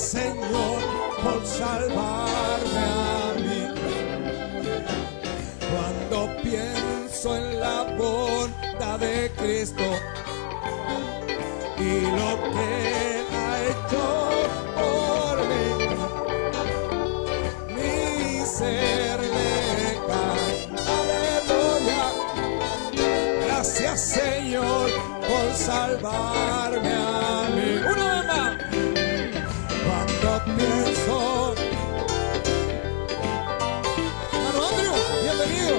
Señor por salvarme a mí. Cuando pienso en la bondad de Cristo y lo que ha hecho por mí, mi ser le canta, aleluya. Gracias, Señor, por salvarme a mí. Una vez más. Cuando pienso, hermano Andrew, bienvenido.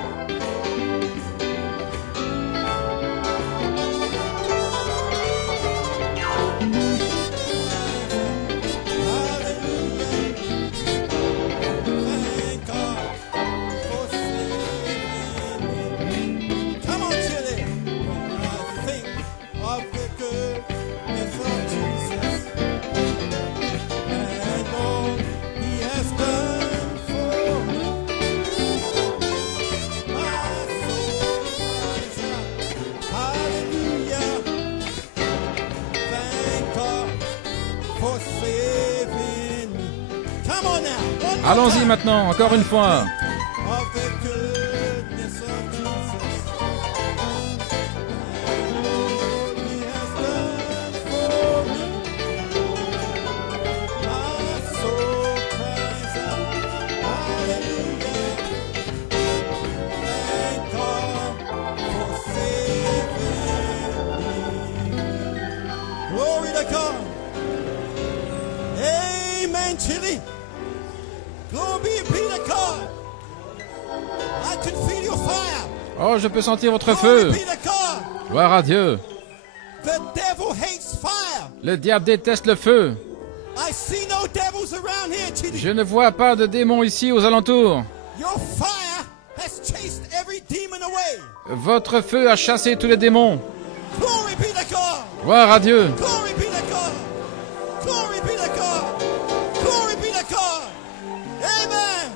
Allons-y maintenant, encore une fois. Glory to God. Amen, Chile. Glory be to God. I can feel your fire. Oh, je peux sentir votre feu. Glory be to God. Gloire à Dieu. The devil hates fire. Le diable déteste le feu. I see no devils around here, Chidi. Je ne vois pas de démons ici aux alentours. Your fire has chased every demon away. Votre feu a chassé tous les démons. Glory be to God. Gloire à Dieu. Glory be to God. Glory be to God. Glory be to God. Amen.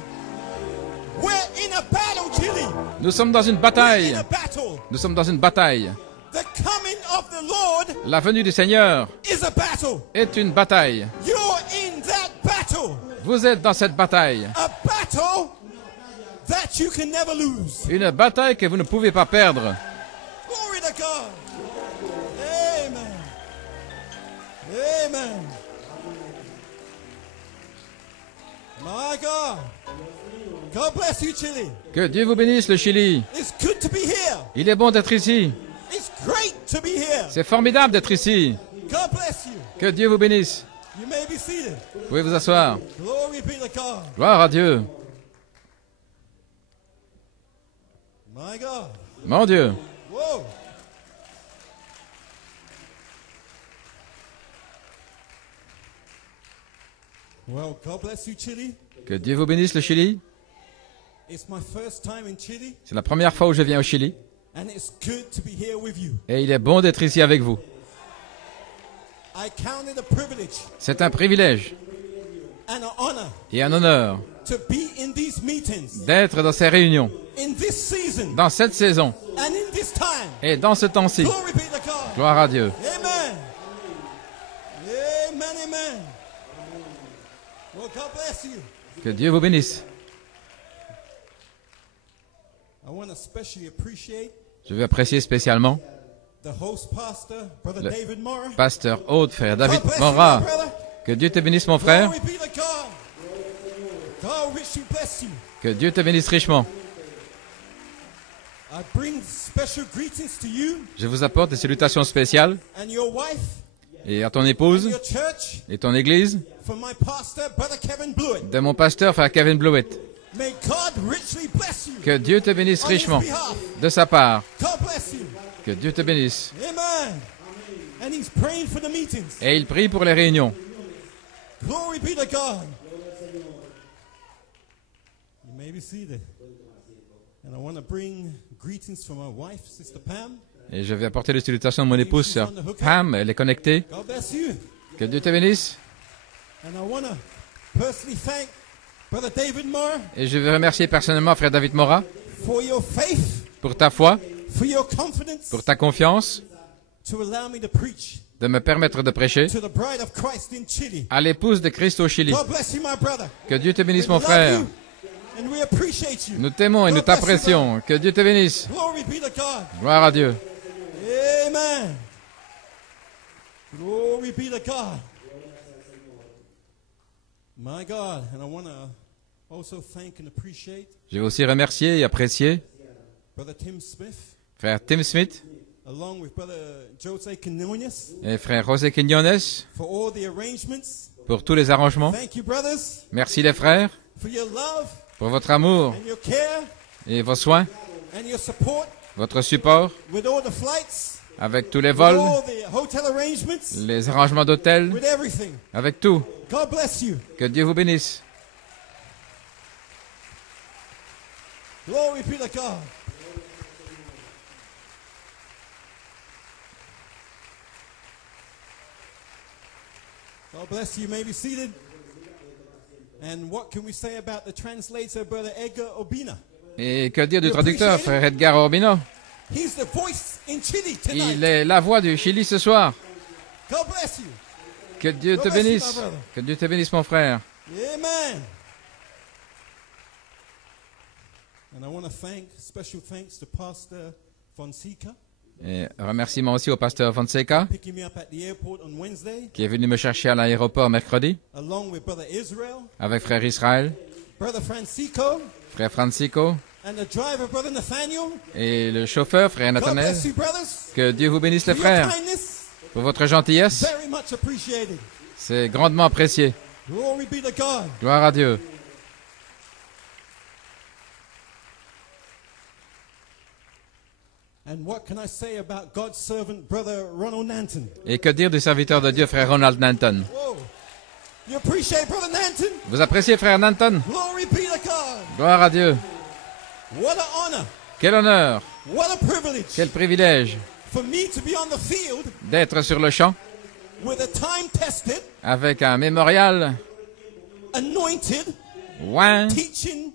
We're in a battle, Chili. Nous sommes dans une bataille. In a battle. Nous sommes dans une bataille. The coming of the Lord La venue du Seigneur is a battle. est une bataille. You're in that battle. Vous êtes dans cette bataille. A battle that you can never lose. Une bataille que vous ne pouvez pas perdre. Glory to God. Amen. Amen. My God. God bless you, Chile. Que Dieu vous bénisse, le Chili. It's good to be here. Il est bon d'être ici. It's great to be here. C'est formidable d'être ici. God bless you. Que Dieu vous bénisse. You may be seated. Vous pouvez vous asseoir. Glory be to God. Gloire à Dieu. My God. Mon Dieu. Whoa. Well, God bless you, Chile. Que Dieu vous bénisse, le Chili. It's my first time in Chile, C'est la première fois où je viens au Chili. and it's good to be here with you. Et il est bon d'être ici avec vous. I count it a privilege C'est un privilège and an honor et un honneur to be in these meetings, d'être dans ces réunions, in this season, dans cette saison and in this time. et dans ce temps-ci. Glory be to God. Gloire à Dieu. Amen. Amen, amen. Well, God bless you. Que Dieu vous bénisse. I want to especially appreciate Je veux apprécier spécialement the host pastor, Brother Le David Moore. pasteur hôte, frère David God bless you, Mora. my brother. Que Dieu te bénisse, mon frère. Glory be to God. God richly bless you. Que Dieu te bénisse richement. I bring special greetings to you Je vous apporte des salutations spéciales and your wife et à ton and épouse your church et ton église from my pastor, Brother Kevin Blewett. de mon pasteur, frère Kevin Blewett. May God richly bless you. Que Dieu te bénisse On his richement behalf. de sa part. God bless you. Que Dieu te bénisse. Amen. And he's praying for the meetings. Et il prie pour les réunions. Glory be to God. You may be seated. And I want to bring greetings from my wife, Sister Pam. Et je vais apporter les salutations de mon épouse, sœur Pam. Elle est connectée. God bless you. Que Dieu te bénisse. And I want to personally thank Brother David Moore Et je veux remercier personnellement frère David Mora for your faith, pour ta foi, for your confidence pour ta confiance, to allow me to preach de me permettre de prêcher to the bride of Christ in Chile. à l'épouse de Christ au Chili. God bless you, my brother. Que Dieu te bénisse, We mon love frère. you and we appreciate you. Nous t'aimons et nous God bless you, t'apprécions. Que Dieu te bénisse. Glory be to God. Gloire à Dieu. Amen. Glory be to God. My God. And I want to also thank and appreciate Je veux aussi remercier et apprécier Brother Tim Smith, frère Tim Smith along with Brother Jose Quinones, et frère José Quiñones for all the arrangements. pour tous les arrangements. Thank you, brothers, Merci les frères for your love pour votre amour and your care et vos soins, and your support votre support with all the flights, avec tous les with vols, all the hotel arrangements, les arrangements d'hôtel, with everything. avec tout. God bless you. Que Dieu vous bénisse. Glory be to God. God bless you. You may be seated. And what can we say about the translator, Brother Edgar Obina? Et que dire du traducteur, frère Edgar Orbino? He's the voice in Chile tonight. Il est la voix du Chili ce soir. God bless you. Que Dieu te bénisse. Que Dieu te bénisse, mon frère. Amen. And I want to thank, special thanks to Pastor Fonseca, Et remerciement aussi au pasteur Fonseca, picking me up at the airport on Wednesday, qui est venu me chercher à l'aéroport mercredi, along with Brother Israel, avec frère Israël, Brother Francisco, frère Francisco, and the driver, Brother Nathaniel. et le chauffeur, frère God Nathanaël. bless you, brothers. Que Dieu vous bénisse, les For your frères, kindness, pour votre gentillesse. very much appreciated. C'est grandement apprécié. Glory be to God. Gloire à Dieu. And what can I say about God's servant, Brother Ronald Nanton? Et que dire du serviteur de Dieu, frère Ronald Nanton? Whoa. You appreciate Brother Nanton? Vous appréciez, frère Nanton? Glory be to God. Gloire à Dieu. What an honor. Quel honneur, What a privilege quel privilège for me to be on the field d'être sur le champ with a time-tested, avec un mémorial anointed, oint, teaching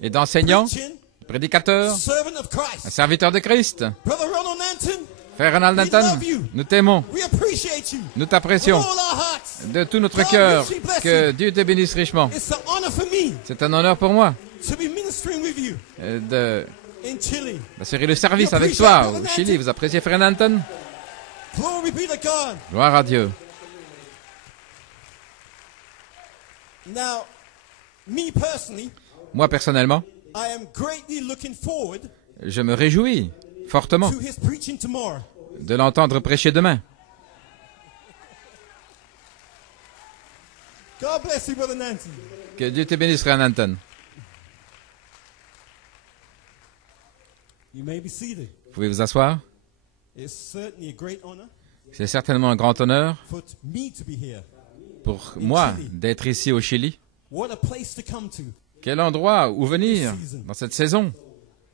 et d'enseignant, preaching prédicateur, servant of un Christ. serviteur de Christ. Brother Ronald Nanton, Frère Ronald Nanton, nous t'aimons, we appreciate you nous with t'apprécions all our hearts. de tout notre cœur. Que Dieu te bénisse richement. It's an honor for me C'est un honneur pour moi to be ministering with you in Chile. d'assurer le service avec toi au Chili. Vous appréciez, frère Nanton? Glory be to God. Gloire à Dieu. Now, me personally, Moi, personnellement, I am greatly looking forward je me réjouis fortement to his preaching tomorrow. de l'entendre prêcher demain. God bless you, Brother Nancy. Que Dieu te bénisse, frère Nanton. You may be seated. Vous pouvez vous asseoir. It's certainly a great honor C'est certainement un grand honneur for me to be here. pour moi d'être ici au Chili. What a place to come to. Quel endroit où venir dans cette saison?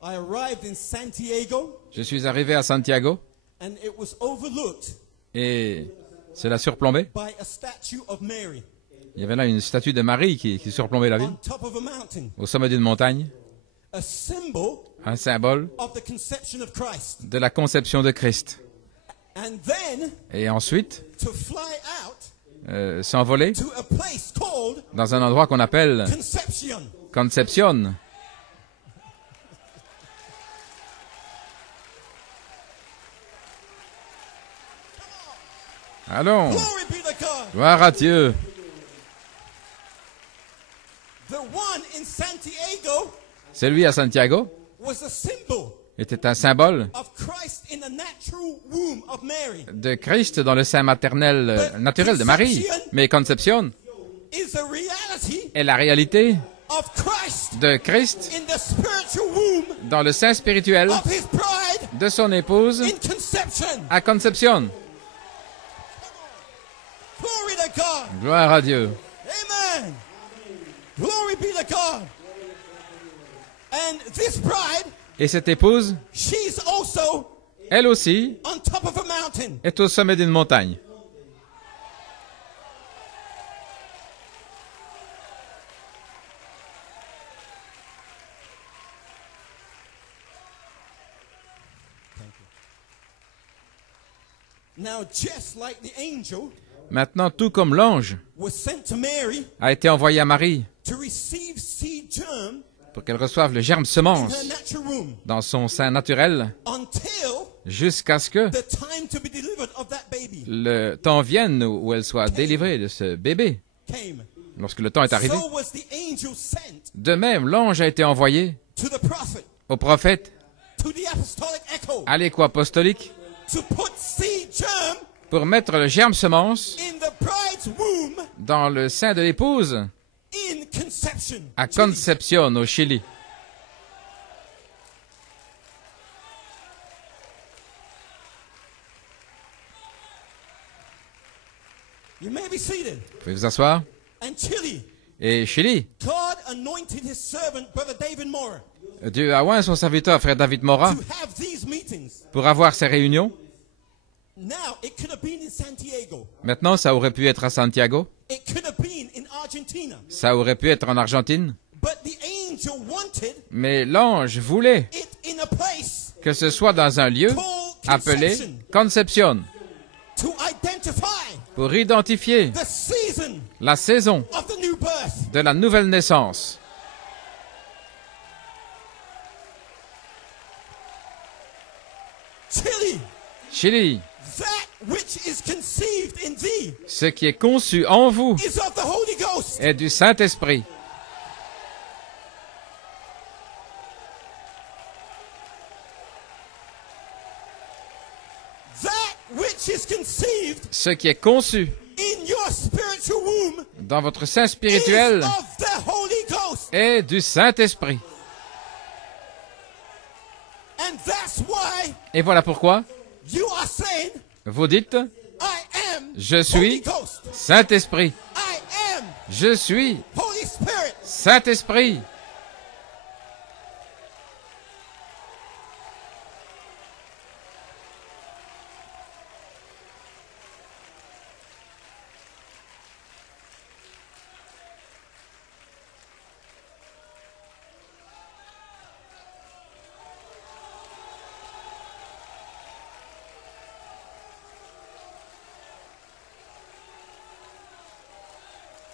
I arrived in Santiago Je suis arrivé à Santiago and it was overlooked et cela surplombait. by a statue of Mary Il y avait là une statue de Marie qui surplombait la ville, on top of a mountain, au sommet d'une montagne, a symbol un symbole of the conception of Christ. de la conception de Christ. And then Et ensuite, to fly out s'envoler to a place called dans un endroit qu'on appelle Conception. Concepción. Allons, Glory be to God. gloire à Dieu. The one in Santiago Celui à Santiago was a symbol était un symbole of Christ in the natural womb of Mary. de Christ dans le sein maternel naturel de Marie. Mais Concepción Is a reality est la réalité of Christ de Christ in the spiritual womb dans le sein spirituel of his bride de son épouse in conception. à Concepción. Glory to God. Gloire à Dieu. Amen. Glory be to God. And this bride, Et cette épouse, she's also elle aussi, on top of a mountain. est au sommet d'une montagne. Now, just like the angel Maintenant, tout comme l'ange was sent to Mary a été envoyé à Marie to receive seed germ pour qu'elle reçoive le germe in semence her natural womb dans son sein naturel until jusqu'à ce que the time to be delivered of that baby le temps vienne où elle soit délivrée de ce bébé. came. Lorsque le temps est arrivé, So was the angel sent de même, l'ange a été envoyé to the prophet, au prophète, to the apostolic echo, à l'écho apostolique, to put seed germ pour mettre le germe semence in the bride's womb dans le sein de l'épouse in conception. à Concepción, au Chili. You may be seated. Vous pouvez vous asseoir. And Chile, Et Chili, God anointed his servant, Brother David Mora, Dieu a oint son serviteur, frère David Mora, to have these meetings. pour avoir ces réunions. Now, it could have been in Santiago. Maintenant, ça aurait pu être à Santiago, It could have been in Argentina. ça aurait pu être en Argentine, But the angel wanted mais l'ange voulait it in a place que ce soit dans un lieu called appelé conception Concepción, to identify pour identifier the season la saison of the new birth. de la nouvelle naissance. Chile, Chili, that which is conceived in thee ce qui est conçu en vous is of the Holy Ghost. est du Saint-Esprit. That which is conceived Ce qui est conçu in your spiritual womb dans votre sein is spirituel of the Holy Ghost. est du Saint-Esprit. And that's why Et voilà pourquoi you are saying, vous dites, I am je Holy suis Ghost. Saint-Esprit. I am Je suis Holy Spirit. Saint-Esprit.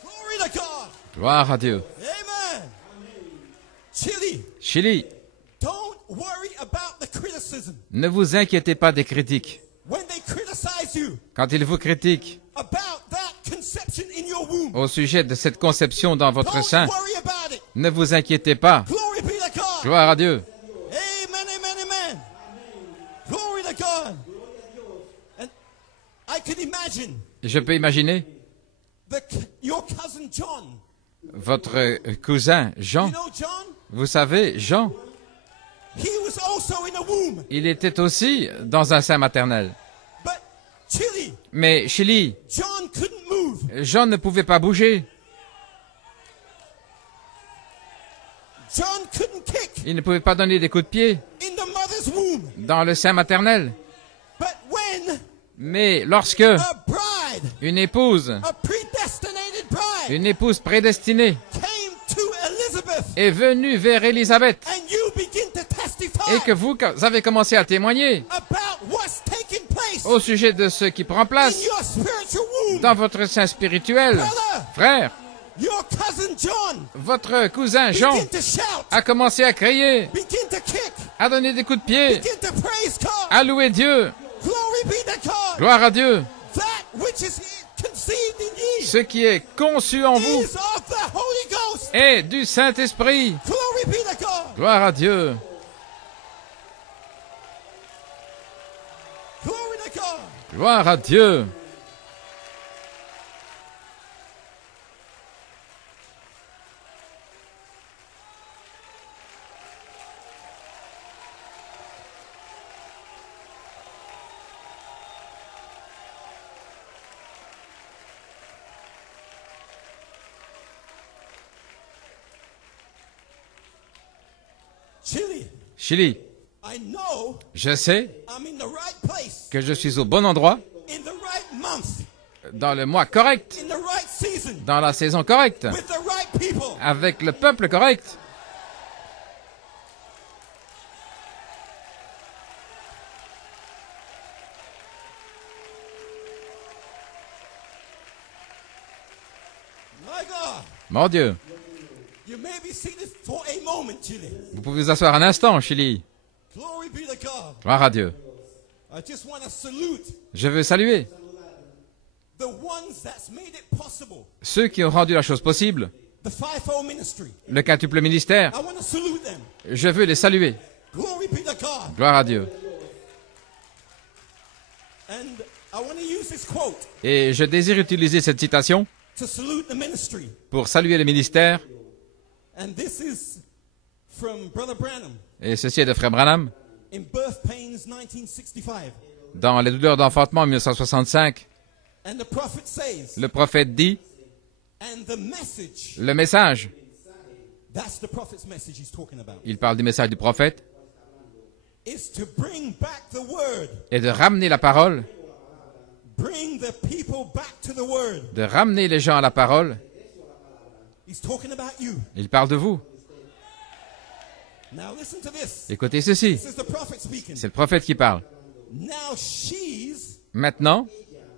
Glory to God. Gloire à Dieu. Amen. Chile, Chili, don't worry about the criticism. ne vous inquiétez pas des critiques. When they criticize you Quand ils vous critiquent about that conception in your womb, au sujet de cette conception dans votre don't sein, worry about it. ne vous inquiétez pas. Glory be to God. Gloire à Dieu. Amen, amen, amen. Glory to God. And I could imagine Je peux imaginer your cousin John. votre cousin You Jean. know John? Vous savez, Jean, He was also in a womb. il était aussi dans un sein maternel. But Chile, Mais Chili, John couldn't move. Jean ne pouvait pas bouger. John couldn't kick Il ne pouvait pas donner des coups de pied in the mother's womb. dans le sein maternel. But when Mais lorsque a bride, une épouse a predestinated bride, prédestinée came to Elizabeth, est venue vers Élisabeth and you begin to testify et que vous avez commencé à témoigner about what's taking place au sujet de ce qui prend in place your spiritual womb, dans votre sein spirituel, brother, frère, your cousin John votre cousin Jean begin to shout, a commencé à crier, begin to kick, à donner des coups de pied, begin to praise God. à louer Dieu. Glory be to God. Gloire à Dieu. That which is conceived in ye Ce qui est conçu en vous is of the Holy Ghost. est du Saint-Esprit. Glory be to God. Gloire à Dieu. Glory to God. Gloire à Dieu. Chile, Chili, I know je sais I'm in the right place, que je suis au bon endroit, in the right month, dans le mois correct, in the right season, dans la saison correcte, with the right people. avec le peuple correct. My God. Mon Dieu. You may be seated for a moment, Chile. Vous pouvez vous asseoir un instant, Chili. Glory be to God. Gloire à Dieu. I just want to salute Je veux saluer the ones that's made it possible. ceux qui ont rendu la chose possible, The fivefold ministry. le quintuple ministère. I want to salute them. Je veux les saluer. Glory be to God. Gloire à Dieu. And I want to use this quote Et je désire utiliser cette citation to salute the ministry. pour saluer le ministère. And this is from Brother Branham Et ceci est de Frère Branham. in Birth Pains 1965. Dans les douleurs d'enfantement en 1965, And the prophet says, le prophète dit, and the message, le message, that's the prophet's message he's talking about, il parle du message du prophète, is to bring back the word. est de ramener la parole, Bring the people back to the word. de ramener les gens à la parole. He's talking about you. Il parle de vous. Now listen to this. Écoutez ceci. This is the prophet speaking. C'est le prophète qui parle. Now she's Maintenant,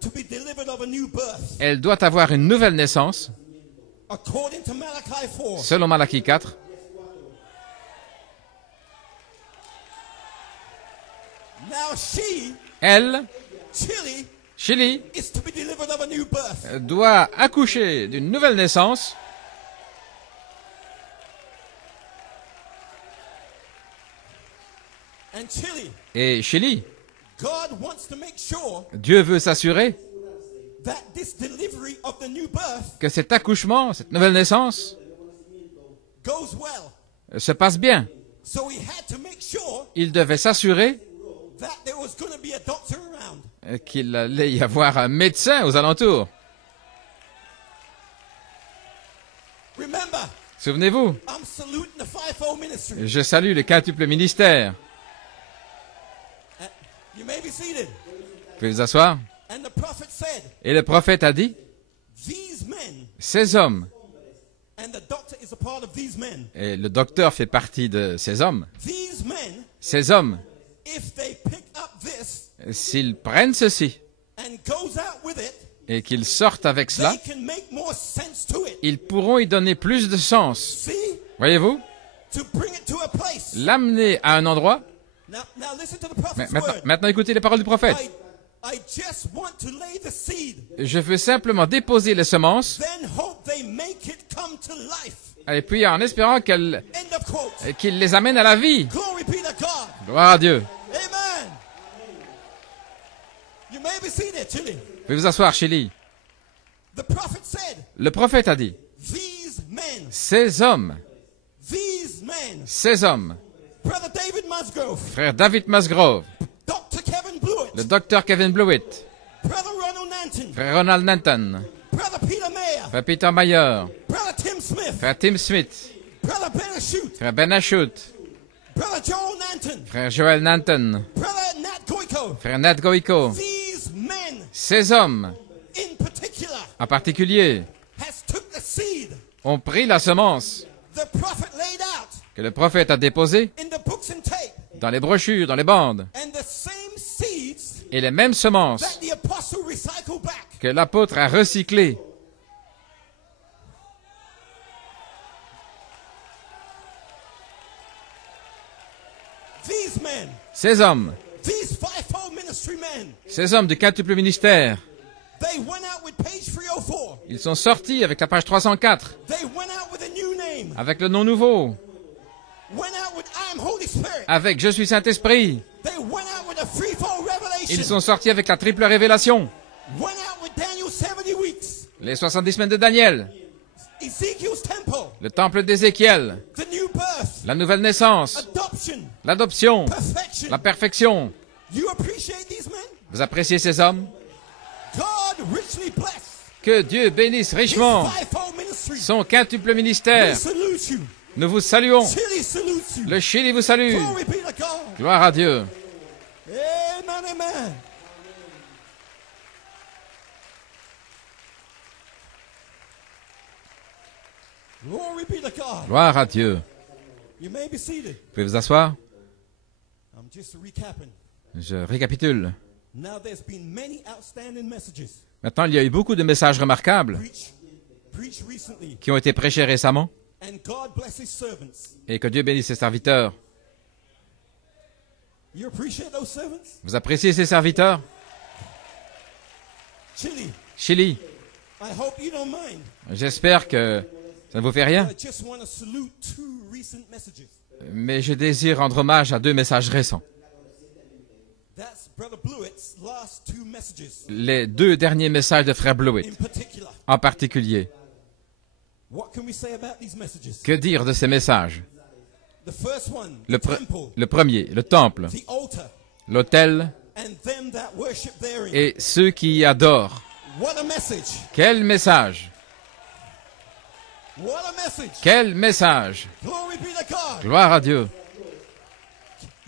to be delivered of a new birth. elle doit avoir une nouvelle naissance, According to Malachi 4. selon Malachie 4. Now she, Elle, Chili, Chili, is to be delivered of a new birth. doit accoucher d'une nouvelle naissance. And Chili, Et Chili, God wants to make sure Dieu veut s'assurer that this delivery of the new birth que cet accouchement, cette nouvelle naissance, goes well. se passe bien. So he had to make sure Il devait s'assurer that there was going to be a doctor around. qu'il allait y avoir un médecin aux alentours. Remember, Souvenez-vous, I'm saluting the fivefold ministry. je salue le quintuple ministère. You may be seated. Vous pouvez vous asseoir. And the prophet said, Et le prophète a dit, these men, ces hommes, and the doctor is a part of these men, et le docteur fait partie de ces hommes, these men, ces hommes, if they pick up this s'ils prennent ceci and goes out with it, et qu'ils sortent avec cela, they can make more sense to it. ils pourront y donner plus de sens. See? Voyez-vous? To bring it to a place. L'amener à un endroit. Now listen to the prophet's Maintenant, word. maintenant, écoutez les paroles du prophète. I just want to lay the seed, Je veux simplement déposer les semences, then hope they make it come to life. et puis en espérant End of quote. qu'il les amène à la vie. Glory be to God. Gloire à Dieu. Amen. You may be seated, Chili. Vous pouvez vous asseoir, Chili. The prophet said, Le prophète a dit, these men, ces hommes, Brother David Musgrove, frère David Musgrove, Dr. Kevin Blewett, le docteur Kevin Blewett, Brother Ronald Nanton, frère Ronald Nanton, Brother Peter Mayer, frère Peter Mayer, Brother Tim Smith, frère Tim Smith, Brother Ben Ashute, frère Ben Ashute, Brother Joel Nanton, frère Joel Nanton, Brother Nat Goico. frère Nat Goico. These men Ces hommes, in particular en particulier, has took the seed ont pris la semence the prophet laid out que le prophète a déposée in the books and tape, dans les brochures, dans les bandes, and the same seeds et les mêmes semences that the apostle recycled back. que l'apôtre a recyclées. These men, Ces hommes, these fivefold ministry men, ces hommes du quintuple ministère, they went out with page 304. ils sont sortis avec la page 304, They went out with a new name. avec le nom nouveau, Went out with I am Holy Spirit. avec Je suis Saint-Esprit. They went out with a threefold revelation. Ils sont sortis avec la triple révélation, Went out with Daniel 70 weeks. les 70 semaines de Daniel, Ezekiel's temple. le temple d'Ézéchiel, The new birth. la nouvelle naissance, Adoption. l'adoption, Perfection. la perfection. You appreciate these men? Vous appréciez ces hommes? God richly bless Que Dieu bénisse his richement fivefold ministry. son quintuple We ministère. salute you. Nous vous saluons. Chile salutes you. Le Chili vous salue. Glory be to God. Gloire à Dieu. Amen, amen. Glory be to God. Gloire à Dieu. You may be seated. Vous pouvez vous asseoir? I'm just recapping. Je récapitule. Now there's been many outstanding messages Maintenant, il y a eu beaucoup de messages remarquables preached preached recently. qui ont été prêchés récemment. And God bless his servants. Et que Dieu bénisse ses serviteurs. You appreciate those servants? Vous appréciez ces serviteurs? Chile, Chili, I hope you don't mind. j'espère que ça ne vous fait rien. I just want to salute two recent messages. Mais je désire rendre hommage à 2 messages récents. That's Brother Blewett's last 2 messages Les 2 derniers messages de Frère Blewett, in particular. en particulier. What can we say about these messages? Que dire de ces messages? The first one, Le, the temple, le premier, le temple, the altar, l'autel and them that worship therein. et ceux qui y adorent. What a message! Quel message! What a message! Quel message! Glory be to God! Gloire à Dieu.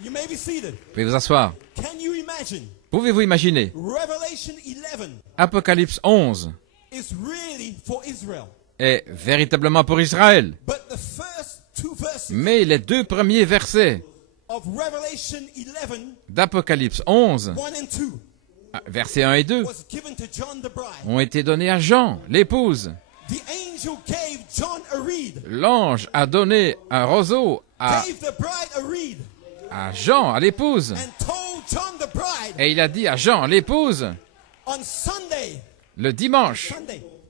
You may be seated. Vous pouvez vous asseoir. Can you imagine? Pouvez-vous imaginer? Revelation 11 Apocalypse 11 is really for Israel. est véritablement pour Israël. But the first 2 verses Mais les 2 premiers versets of Revelation 11, d'Apocalypse 11, 1 and 2, versets 1 et 2, was given to John the bride. ont été donnés à Jean, l'épouse. The angel gave John a reed. L'ange a donné un roseau Gave the bride a reed. à Jean, à l'épouse. And told John the bride Et il a dit à Jean, l'épouse, on Sunday, le dimanche,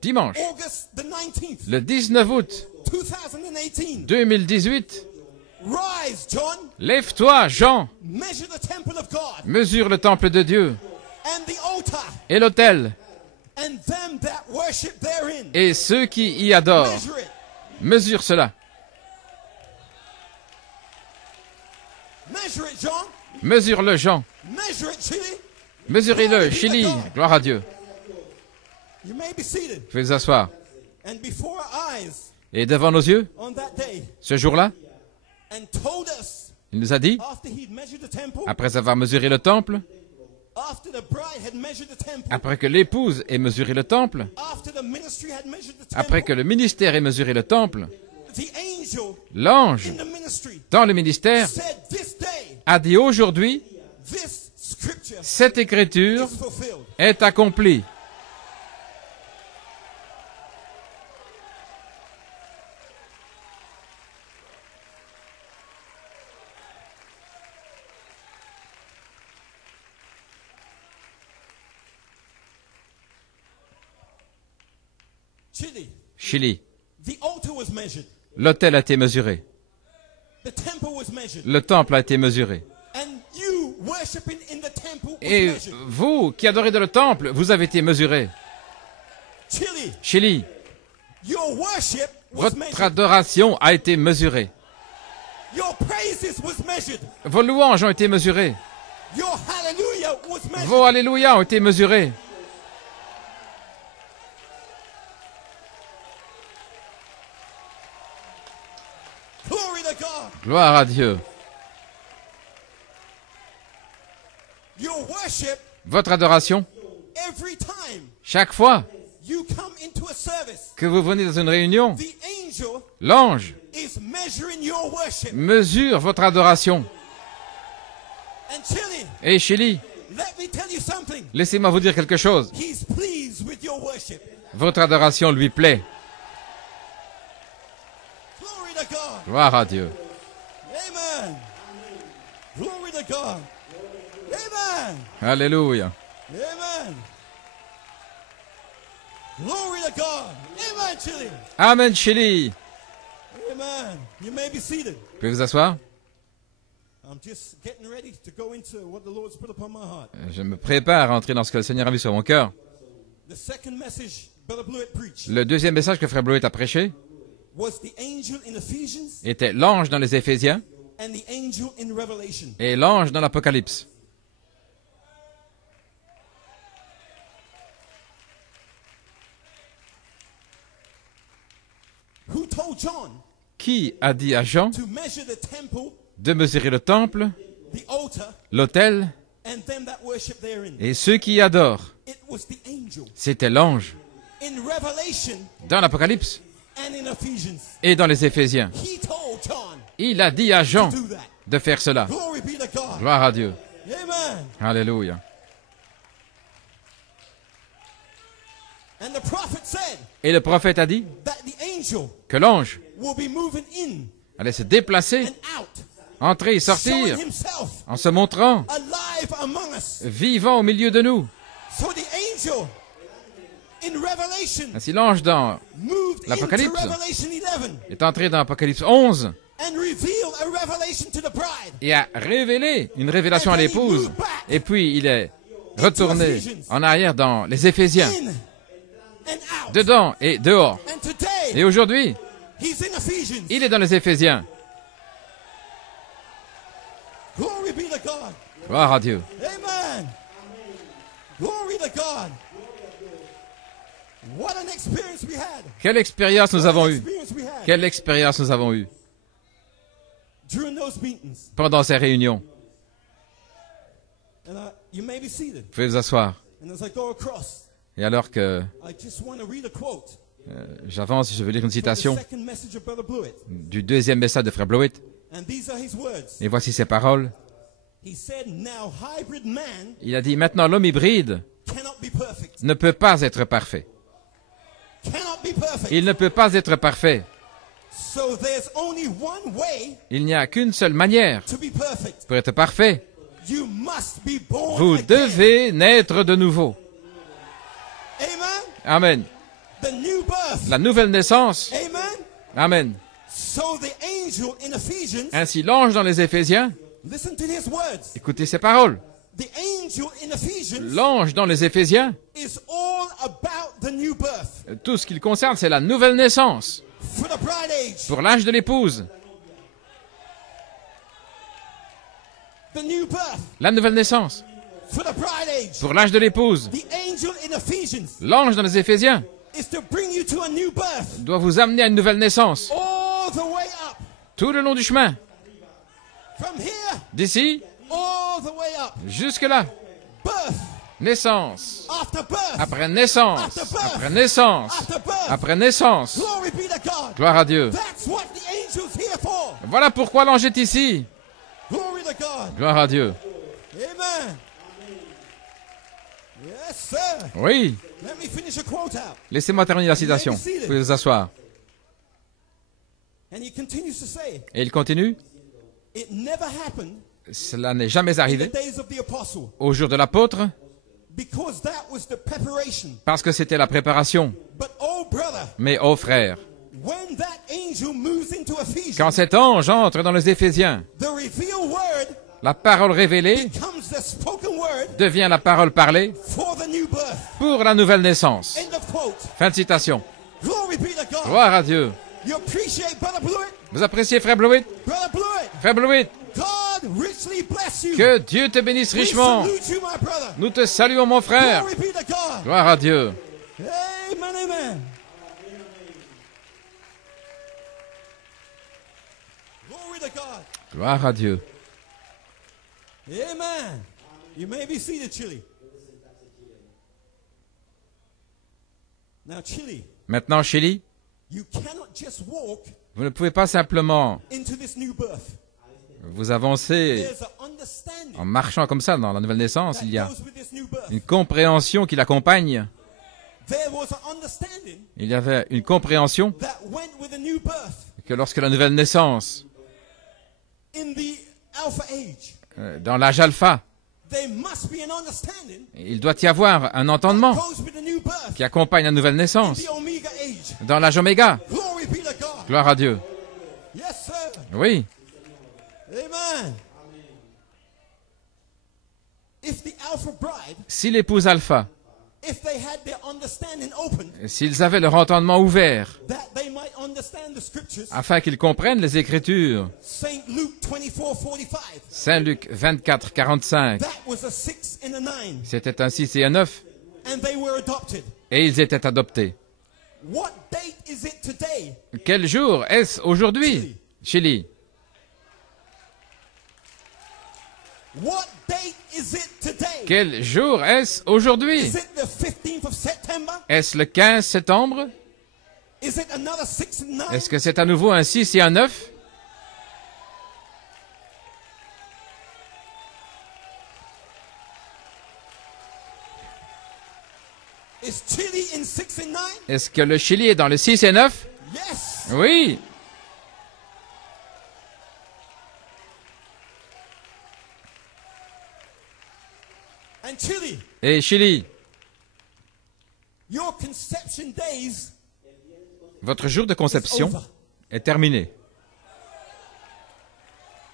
August the 19th, le 19 août 2018, 2018, rise, John, lève-toi, Jean, measure the temple of God mesure le temple de Dieu and the altar et l'autel and them that worship therein. et ceux qui y adorent. Measure it. Mesure cela. Measure it, John. Mesure-le, Jean. Measure it, Chile. Mesurez-le, Chili. Gloire à Dieu. You may be seated. Vous pouvez vous asseoir. And before our eyes Et devant nos yeux, on that day, ce jour-là, and told us il nous a dit, after he'd measured the temple, après avoir mesuré le temple, after the bride had measured the temple, après que l'épouse ait mesuré le temple, after the ministry had measured the après temple, que le ministère ait mesuré le temple, the angel l'ange, in the ministry dans le ministère, said, this day, a dit aujourd'hui, this scripture cette écriture is fulfilled. est accomplie. Chile, Chili, the altar was measured. l'autel a été mesuré. The temple was measured. Le temple a été mesuré. And you worshiping in the temple was Et measured. vous, qui adorez dans le temple, vous avez été mesurés. Chile, Chili, your worship was votre measured. adoration a été mesurée. Your praises was measured. Vos louanges ont été mesurées. Your hallelujah was measured. Vos alléluia ont été mesurés. Glory to God. Gloire à Dieu. Your worship, Votre adoration, every time chaque fois you come into a service, que vous venez dans une réunion, the angel l'ange is measuring your worship. mesure votre adoration. And Chile, Et Chili, let me tell you something. laissez-moi vous dire quelque chose. He's pleased with your worship. Votre adoration lui plaît. Glory to God. Gloire à Dieu. Amen. Glory to God. Amen. Alléluia. Amen. Glory to God. Amen, Chile. Amen, Chili. Amen. You may be seated. Vous pouvez vous asseoir? I'm just getting ready to go into what the Lord's put upon my heart. Je me prépare à entrer dans ce que le Seigneur a mis sur mon cœur. The second message Brother Blewett preached Le deuxième message que Frère Blewett a prêché was the angel in Ephesians était l'ange dans les Éphésiens and the angel in Revelation. et l'ange dans l'Apocalypse. Who told John Qui a dit à Jean to measure the temple, de mesurer le temple, the altar, l'autel and them that worship therein? et ceux qui y adorent? It was the angel C'était l'ange in Revelation dans l'Apocalypse and in Ephesians. et dans les Éphésiens. He told John Il a dit à Jean to do that. de faire cela. Glory be to God. Gloire à Dieu. Amen. Alléluia. And the prophet said Et le prophète a dit that the angel que l'ange will be moving in allait se déplacer, and out, entrer et showing sortir, himself en se montrant alive among us. vivant au milieu de nous. So the angel in Revelation Ainsi l'ange dans moved into l'Apocalypse Revelation 11 est entré dans Apocalypse 11 and revealed a revelation to the bride. et a révélé une révélation à l'épouse. Et puis il est retourné en arrière dans les Éphésiens, In and out. dedans et dehors. And today, Et aujourd'hui, he's in Ephesians. il est dans les Éphésiens. Glory be to God. Gloire à Dieu. Amen. Glory to God. What an experience we had. Quelle expérience nous avons eue. Experience we had Quelle expérience nous avons eue during those meetings. pendant ces réunions. And you may be seated. Vous pouvez vous asseoir. And as I go across, Et alors que I just want to read a quote j'avance, je veux lire une from the citation second message of Brother Blewett. du deuxième message de Frère Blowett. And these are his words. Et voici ses paroles. He said, now hybrid man Il a dit, maintenant l'homme hybride cannot be perfect. ne peut pas être parfait. Cannot be perfect. Il ne peut pas être parfait. So there's only one way Il n'y a qu'une seule manière to be perfect. pour être parfait. You must be born Vous again. devez naître de nouveau. Amen. Amen. The new birth. La nouvelle naissance. Amen. Amen. So the angel in Ephesians, Ainsi l'ange dans les Éphésiens, listen to his words. écoutez ces paroles. The angel in Ephesians L'ange dans les Éphésiens, is all about the new birth tout ce qu'il concerne, c'est la nouvelle naissance for the bride age. pour l'âge de l'épouse. The new birth La nouvelle naissance for the bride age. pour l'âge de l'épouse. The angel in Ephesians L'ange dans les Éphésiens is to bring you to a new birth doit vous amener à une nouvelle naissance. all the way up. Tout le long du chemin. From here, D'ici all the way up. jusque-là. Birth Naissance. after birth. Après naissance. Après naissance. After birth. Après naissance. Glory be to God. Gloire à Dieu. That's what the angel's here for. Voilà pourquoi l'ange est ici. Glory to God. Gloire à Dieu. Amen. Yes, sir. Oui. Let me finish a quote out. Laissez-moi terminer la citation. Vous pouvez vous asseoir. And he continues to say, Et il continue. it never happened Cela n'est jamais in the arrivé days of the apostle au jour de l'apôtre because that was the preparation. parce que c'était la préparation. But oh brother, Mais ô frère, when that angel moves into Ephesians, quand cet ange entre dans les Éphésiens, the revealed word la parole révélée becomes the spoken word devient la parole parlée for the new birth. pour la nouvelle naissance. End of quote. Fin de citation. Glory be to God. Gloire à Dieu. You appreciate Brother Blewett? Vous appréciez Frère Blowett? Brother Blewett, Frère Blowett, God richly bless you. que Dieu te bénisse We richement. salute you, my brother. Nous te saluons, mon frère. Glory be to God. Gloire à Dieu. Amen, amen. Glory to God. Gloire à Dieu. Amen. You may be seated, Chile. Now, Chile, Maintenant, Chélie, you cannot just walk vous ne pouvez pas simplement into this new birth. vous avancer There's an understanding en marchant comme ça dans la nouvelle naissance. that Il y a goes with this new birth. une compréhension qui l'accompagne. There was an understanding Il y avait une compréhension that went with the new birth que lorsque la nouvelle naissance, in the alpha age. dans l'âge alpha, There must be an understanding il doit y avoir un that entendement goes with the new birth qui accompagne la nouvelle in naissance. the omega age. Dans l'âge oméga, Glory be to God. gloire à Dieu. Yes, sir. Oui, Amen. If the alpha bride, si l'épouse alpha, if they had their understanding open, s'ils avaient leur entendement ouvert, that they might understand the scriptures, afin qu'ils comprennent les Écritures, Saint Luke 24:45, Saint Luc 24, 45, that was a 6 and a 9, c'était un 6 et un 9, and they were adopted. et ils étaient adoptés. What date is it today? Quel jour est-ce aujourd'hui, Chili? What date is it today? Quel jour est-ce aujourd'hui? Is it the 15th of September? Est-ce le 15 septembre? Is it another 6 and 9? Est-ce que c'est à nouveau un 6 et un 9? Is Chile in 6 and 9? Est-ce que le Chili est dans le 6 et 9? Yes. Oui. And Chile, Et Chili, your conception days votre jour de is conception over. est terminé.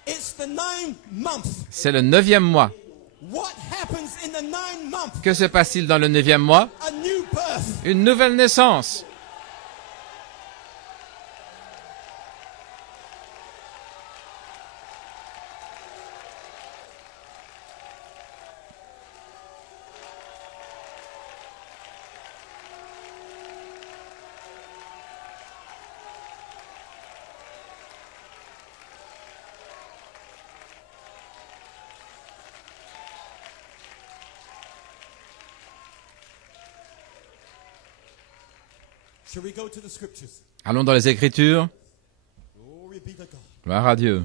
It's the 9th month. C'est le 9e mois. What happens in the 9th month? Que se passe-t-il dans le 9e mois? A new birth. Une nouvelle naissance. Shall we go to the scriptures? Allons dans les Écritures. Glory be to God. Gloire à Dieu.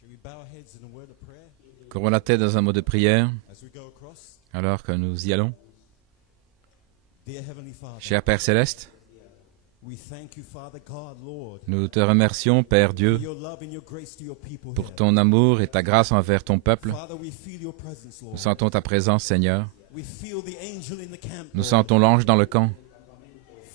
Shall we bow our heads in a word of prayer Couvrons la tête dans un mot de prière as we go across? alors que nous y allons. Dear Heavenly Father, Cher Père Céleste, we thank you, Father God, Lord, nous te remercions, Père Dieu, for your love and your grace to your people pour here. ton amour et ta grâce envers ton peuple. Father, we feel your presence, Nous Lord. sentons ta présence, Seigneur. We feel the angel in the camp, Nous Lord. sentons l'ange dans le camp.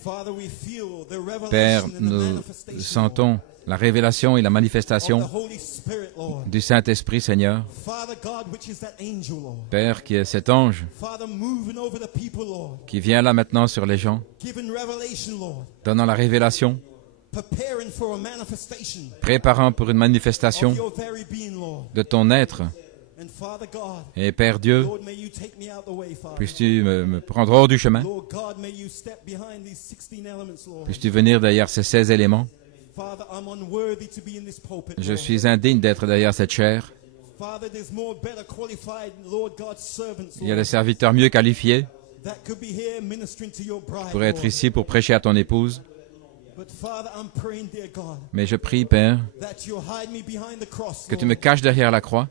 Father, we feel the Père, revelation and the nous manifestation, sentons la révélation et la Lord, of manifestation the Holy Spirit, Lord. du Saint-Esprit, Seigneur. Father God, which is that angel, Lord. Père, qui est cet ange Father, moving over the people, Lord. qui vient là maintenant sur les gens, Giving revelation, Lord. donnant la révélation, Preparing for a manifestation préparant pour une manifestation of your very being, Lord. de ton être. And Father God, Et Père Dieu, Lord, may you take me out the way, Father. puisses-tu me prendre hors du chemin? Lord God, may you step behind these 16 elements, Lord. Puisses-tu venir derrière ces 16 éléments? Father, I'm unworthy to be in this pulpit, Je Lord. suis indigne d'être derrière cette chair. Father, there's more better qualified, Lord God, servants, Il y a Lord, des serviteurs mieux qualifiés that could be here ministering to your bride, pour être Lord. ici pour prêcher à ton épouse. But Father, I'm praying, dear God, Mais je prie, Père, that you'll hide me behind the cross, que tu Lord. me caches derrière la croix.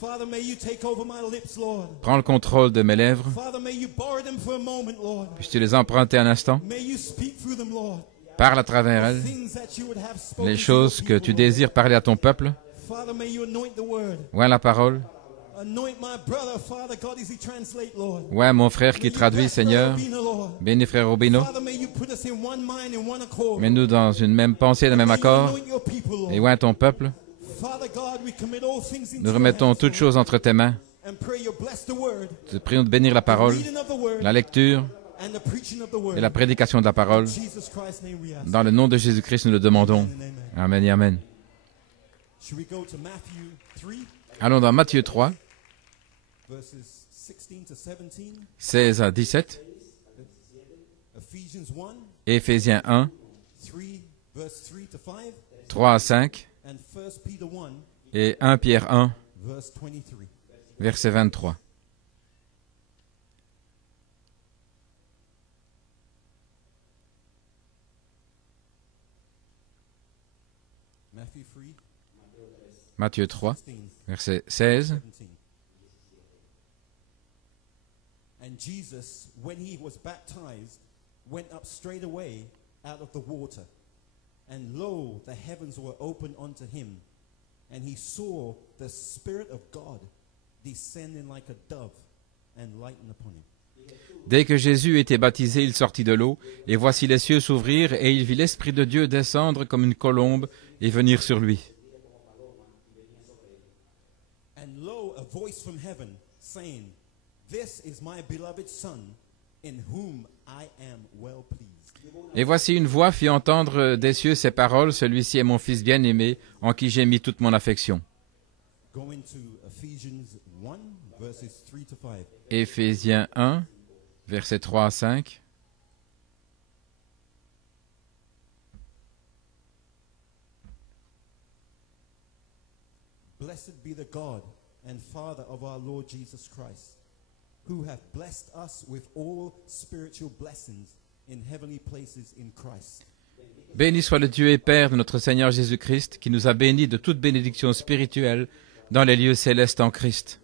Father, may you take over my lips, Lord. Prends le contrôle de mes lèvres. Father, may you borrow them for a moment, Lord. Puisses-tu les emprunter un instant? May you speak through them, Lord. Parle à travers elles Things that you would have spoken les to choses your que people, tu Lord. désires parler à ton peuple. Father, may you anoint the word. Ouais, la parole. Anoint my brother, Father God, as he translate, Lord. Ouais, mon frère May qui you traduit, bless Seigneur. Brother Bina, Lord. Bénis frère Robino. Father, may you put us in one mind and one accord. Mets-nous dans une même pensée, dans le même May you accord. anoint your people, Lord. Et ouais, ton peuple. Father God, we commit all things into Nous your remettons hands, toutes Lord. choses entre tes mains. And pray you bless the word, Te prions de bénir la the parole, reading of the word, la lecture and the preaching of the word. et la prédication de la parole. In Jesus Christ's name we ask. Dans le nom de Jésus-Christ, nous le demandons. Amen and amen. Amen et Amen. Should we go to Matthew 3, Allons dans Matthieu 3, verses 16 to 17, 16 à 17, Ephesians 1, Éphésiens 1, 3, verse 3 to 5, 3 à 5 and 1 Peter 1, et 1 Pierre 1, verse 23. verset 23. Matthew 3, Matthieu 3, 16, verset 16. 17. And Jesus, when he was baptized, went up straight away out of the water. And lo, the heavens were opened unto him. And he saw the Spirit of God descending like a dove and lighten upon him. Dès que Jésus était baptisé, il sortit de l'eau, et voici les cieux s'ouvrir, et il vit l'Esprit de Dieu descendre comme une colombe et venir sur lui. And lo, a voice from heaven saying, This is my beloved Son, in whom I am well pleased. Et voici une voix fit entendre des cieux ces paroles, celui-ci est mon Fils bien-aimé, en qui j'ai mis toute mon affection. Going to Ephesians 1, verses 3 to 5. Éphésiens 1, versets 3 à 5. Blessed be the God and Father of our Lord Jesus Christ, who hath blessed us with all spiritual blessings in heavenly places in Christ. Béni soit le Dieu et Père de notre Seigneur Jésus-Christ, qui nous a bénis de toute bénédiction spirituelle dans les lieux célestes en Christ.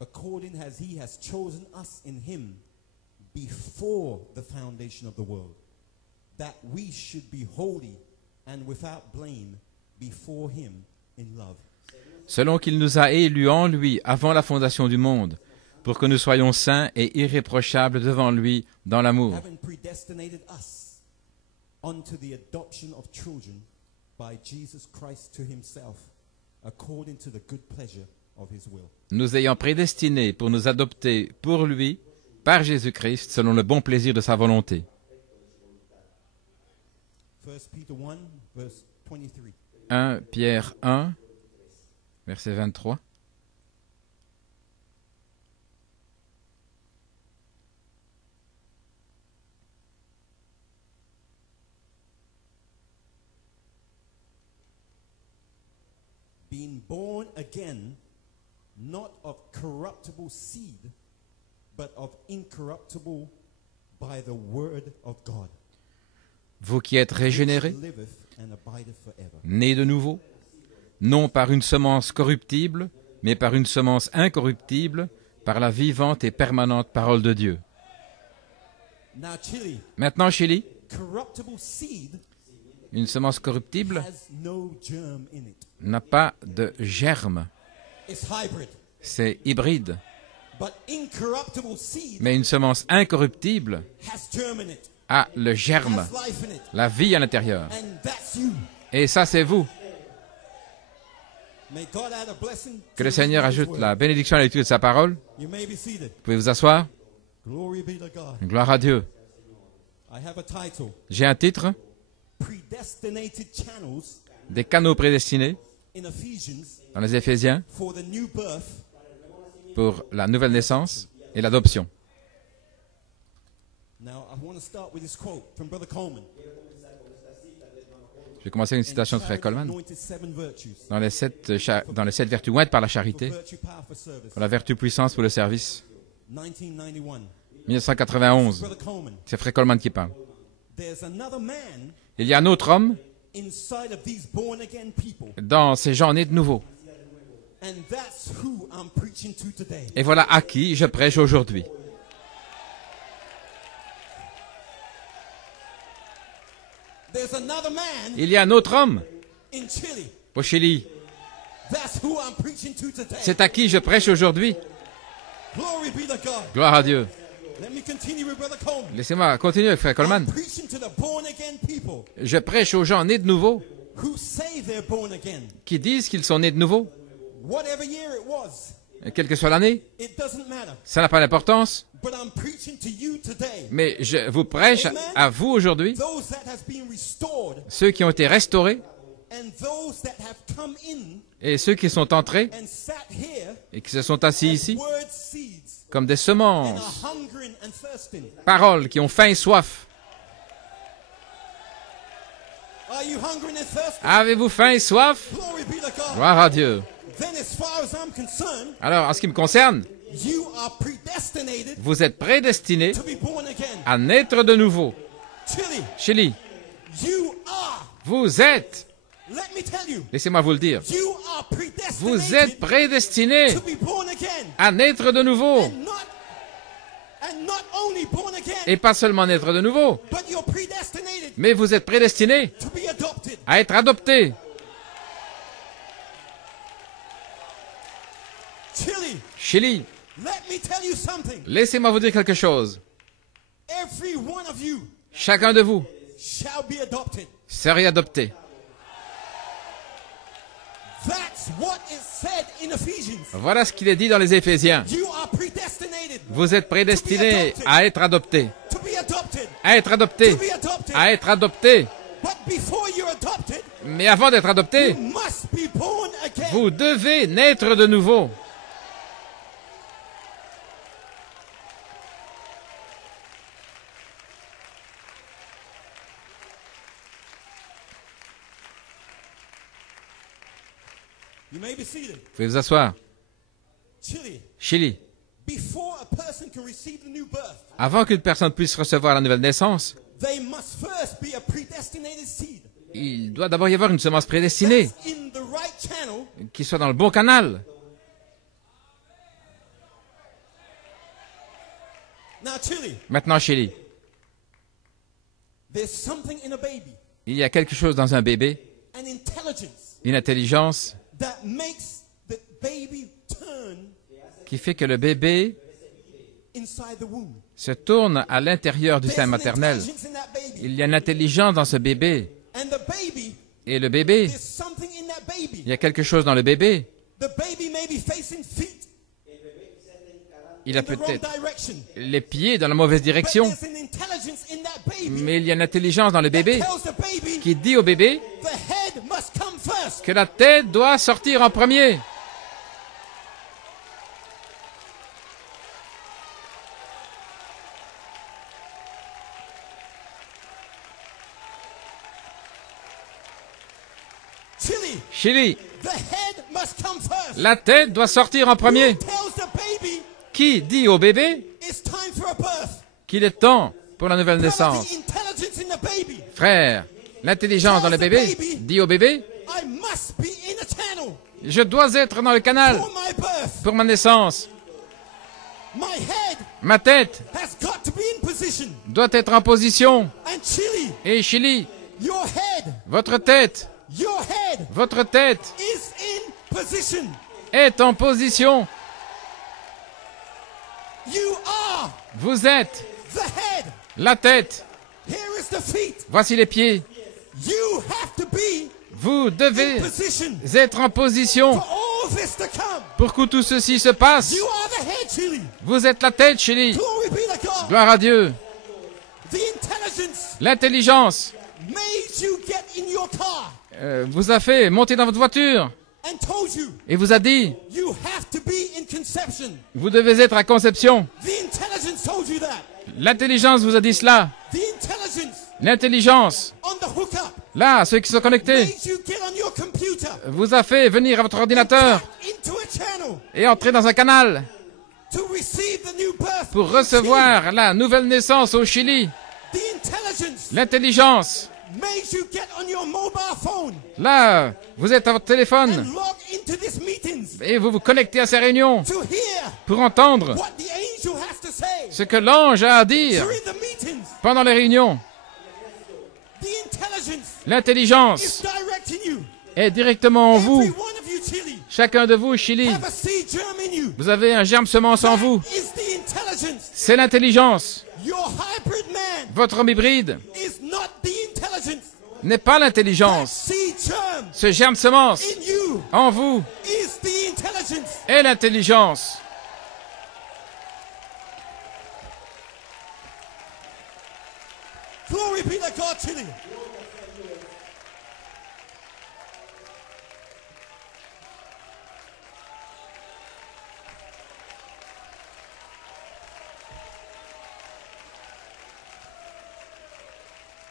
According as he has chosen us in him before the foundation of the world, that we should be holy and without blame before him in love. Selon qu'il nous a élus en lui avant la fondation du monde, pour que nous soyons saints et irréprochables devant lui dans l'amour, Having predestinated us unto the adoption of children by Jesus Christ to himself, according to the good pleasure of his will. nous ayant prédestinés pour nous adopter pour lui, par Jésus-Christ, selon le bon plaisir de sa volonté. 1 Peter 1, verse 23. 1 Pierre 1, verset 23. Being born again, not of corruptible seed, but of incorruptible by the word of God, Vous qui êtes régénérés, which liveth and abideth forever. nés de nouveau, non par une semence corruptible, mais par une semence incorruptible, par la vivante et permanente parole de Dieu. Now, Chile, Maintenant, Chili, corruptible seed une semence corruptible has no germ in it. n'a pas de germe, It's hybrid. c'est hybride. But incorruptible seed Mais une semence incorruptible has germ in it, a le germe, has life in it, la vie à l'intérieur. and that's you. Et ça, c'est vous. May God add a blessing Que to le the Seigneur reading of His ajoute word. la bénédiction à la lecture de sa parole. You may be seated. Vous pouvez vous asseoir. Glory be to God. Gloire à Dieu. I have a title. J'ai un titre, Predestinated channels des canaux prédestinés in Ephesians dans les Éphésiens for the new birth. pour la nouvelle naissance et l'adoption. Now, I want to start with this quote from Brother Coleman. Je vais commencer avec une citation de Frère Charity Coleman. anointed 7 virtues. Dans les sept vertus ointes par la For charité, virtue power for service. pour la vertu puissance pour le service. 1991. 1991, Brother Coleman. c'est Frère Coleman qui parle. There's another man Il y a un autre homme inside of these born again people. dans ces gens nés de nouveau. And that's who I'm preaching to today. Et voilà à qui je prêche aujourd'hui. There's another man Il y a un autre homme in Chile. au Chili. That's who I'm preaching to today. C'est à qui je prêche aujourd'hui. Glory be to God. Gloire à Dieu. Let me continue with Brother Coleman. Laissez-moi continuer avec Frère Coleman. I'm preaching to the born again people Je prêche aux gens nés de nouveau who say they're born again. qui disent qu'ils sont nés de nouveau. Whatever year it was, Quelle que soit l'année, it doesn't matter. ça n'a pas d'importance. But I'm preaching to you today. Mais je vous prêche à vous aujourd'hui, Those that have been restored ceux qui ont été restaurés and those that have come in et ceux qui sont entrés and sat here et qui se sont assis as ici word seeds comme des and semences, are hungering and thirsting. paroles qui ont faim et soif. Are you hungering and thirsting? Avez-vous faim et soif? Glory be to God. Gloire à Dieu. Then as far as I'm concerned, Alors, en ce qui me concerne, you are predestinated vous êtes prédestinés to be born again. à naître de nouveau. Chile, Chili, you are. vous êtes, Let me tell you, laissez-moi vous le dire, you are vous êtes predestinated prédestinés to be born again. à naître de nouveau. And not only born again, Et pas seulement naître de nouveau, but you're predestinated mais vous êtes prédestinés to be adopted. à être adoptés. Chile, Chili, let me tell you something. laissez-moi vous dire quelque chose. Every one of you Chacun de vous shall be adopted. serait adopté. That's what is said in Ephesians. Voilà ce qu'il est dit dans les Éphésiens. You are predestinated Vous êtes prédestinés à être adoptés. to be adopted. À être adoptés. To be adopted. À être adoptés. But before you're adopted, Mais avant d'être adoptés, you must be born again. vous devez naître de nouveau. You may be seated. Vous pouvez vous asseoir. Chile, Chili, before a person person can receive the new birth, Avant qu'une personne puisse recevoir la nouvelle naissance, they must first be a predestinated seed. il doit d'abord y avoir une semence prédestinée, That's in the right channel. qui soit dans le bon canal. Now, Chili, Maintenant, Chélie, there's something in a baby, il y a quelque chose dans un bébé, an intelligence une intelligence, that makes the baby turn qui fait que le bébé inside the womb. se tourne à l'intérieur du There's sein an maternel. intelligence in that baby. Il y a une intelligence dans ce bébé. And the baby, Et le bébé, there's something in that baby. il y a quelque chose dans le bébé. The baby may be facing feet Il a in the wrong peut-être direction. les pieds dans la mauvaise But direction, there's an intelligence in that baby mais il y a une intelligence dans le that bébé tells the baby qui dit au bébé the head must come first. que la tête doit sortir en premier. Chili, Chélie, the head must come first. la tête doit sortir en premier. Who tells the baby Qui dit au bébé it's time for a birth? qu'il est temps pour la nouvelle Brother, naissance? the intelligence in the baby. Frère, l'intelligence dans le bébé dit au bébé, I must be in a channel je dois être dans le canal for my birth. pour ma naissance. My head Ma tête has got to be in position. doit être en position. And Chili, Et Chélie, your head votre tête is in position. est en position. You are Vous êtes the head. la tête. Here is the feet. Voici les pieds. You have to be Vous in devez position être en position for all this to come. pour que tout ceci se passe. You are the head, Chili. Vous êtes la tête, Chélie. Glory be to God. Gloire à Dieu. The intelligence L'intelligence made you get in your car vous a fait monter dans votre voiture and told you et vous a dit, you have to be in conception. vous devez être à conception. The intelligence told you that. L'intelligence vous a dit cela. The intelligence L'intelligence, on the hookup là, ceux qui sont connectés, made you get on your computer vous a fait venir à votre ordinateur into a channel et entrer dans un canal to receive the new birth. pour recevoir la nouvelle naissance au Chili. The intelligence L'intelligence, made you get on your mobile phone là, vous êtes à votre téléphone and log into these meetings et vous vous connectez à ces réunions to hear pour entendre what the angel has to say ce que l'ange a à dire during the meetings. pendant les réunions. The intelligence L'intelligence is directing you. est directement en Every vous. one of you, Chili, Chacun de vous, Chili, have a seed germ in you. vous avez un germe semence en vous. That is the intelligence. C'est l'intelligence. Your hybrid man Votre homme hybride is not the intelligence. n'est pas That l'intelligence. seed germ Ce germe semence in you en vous is the intelligence. est l'intelligence. Glory be to God, Chili.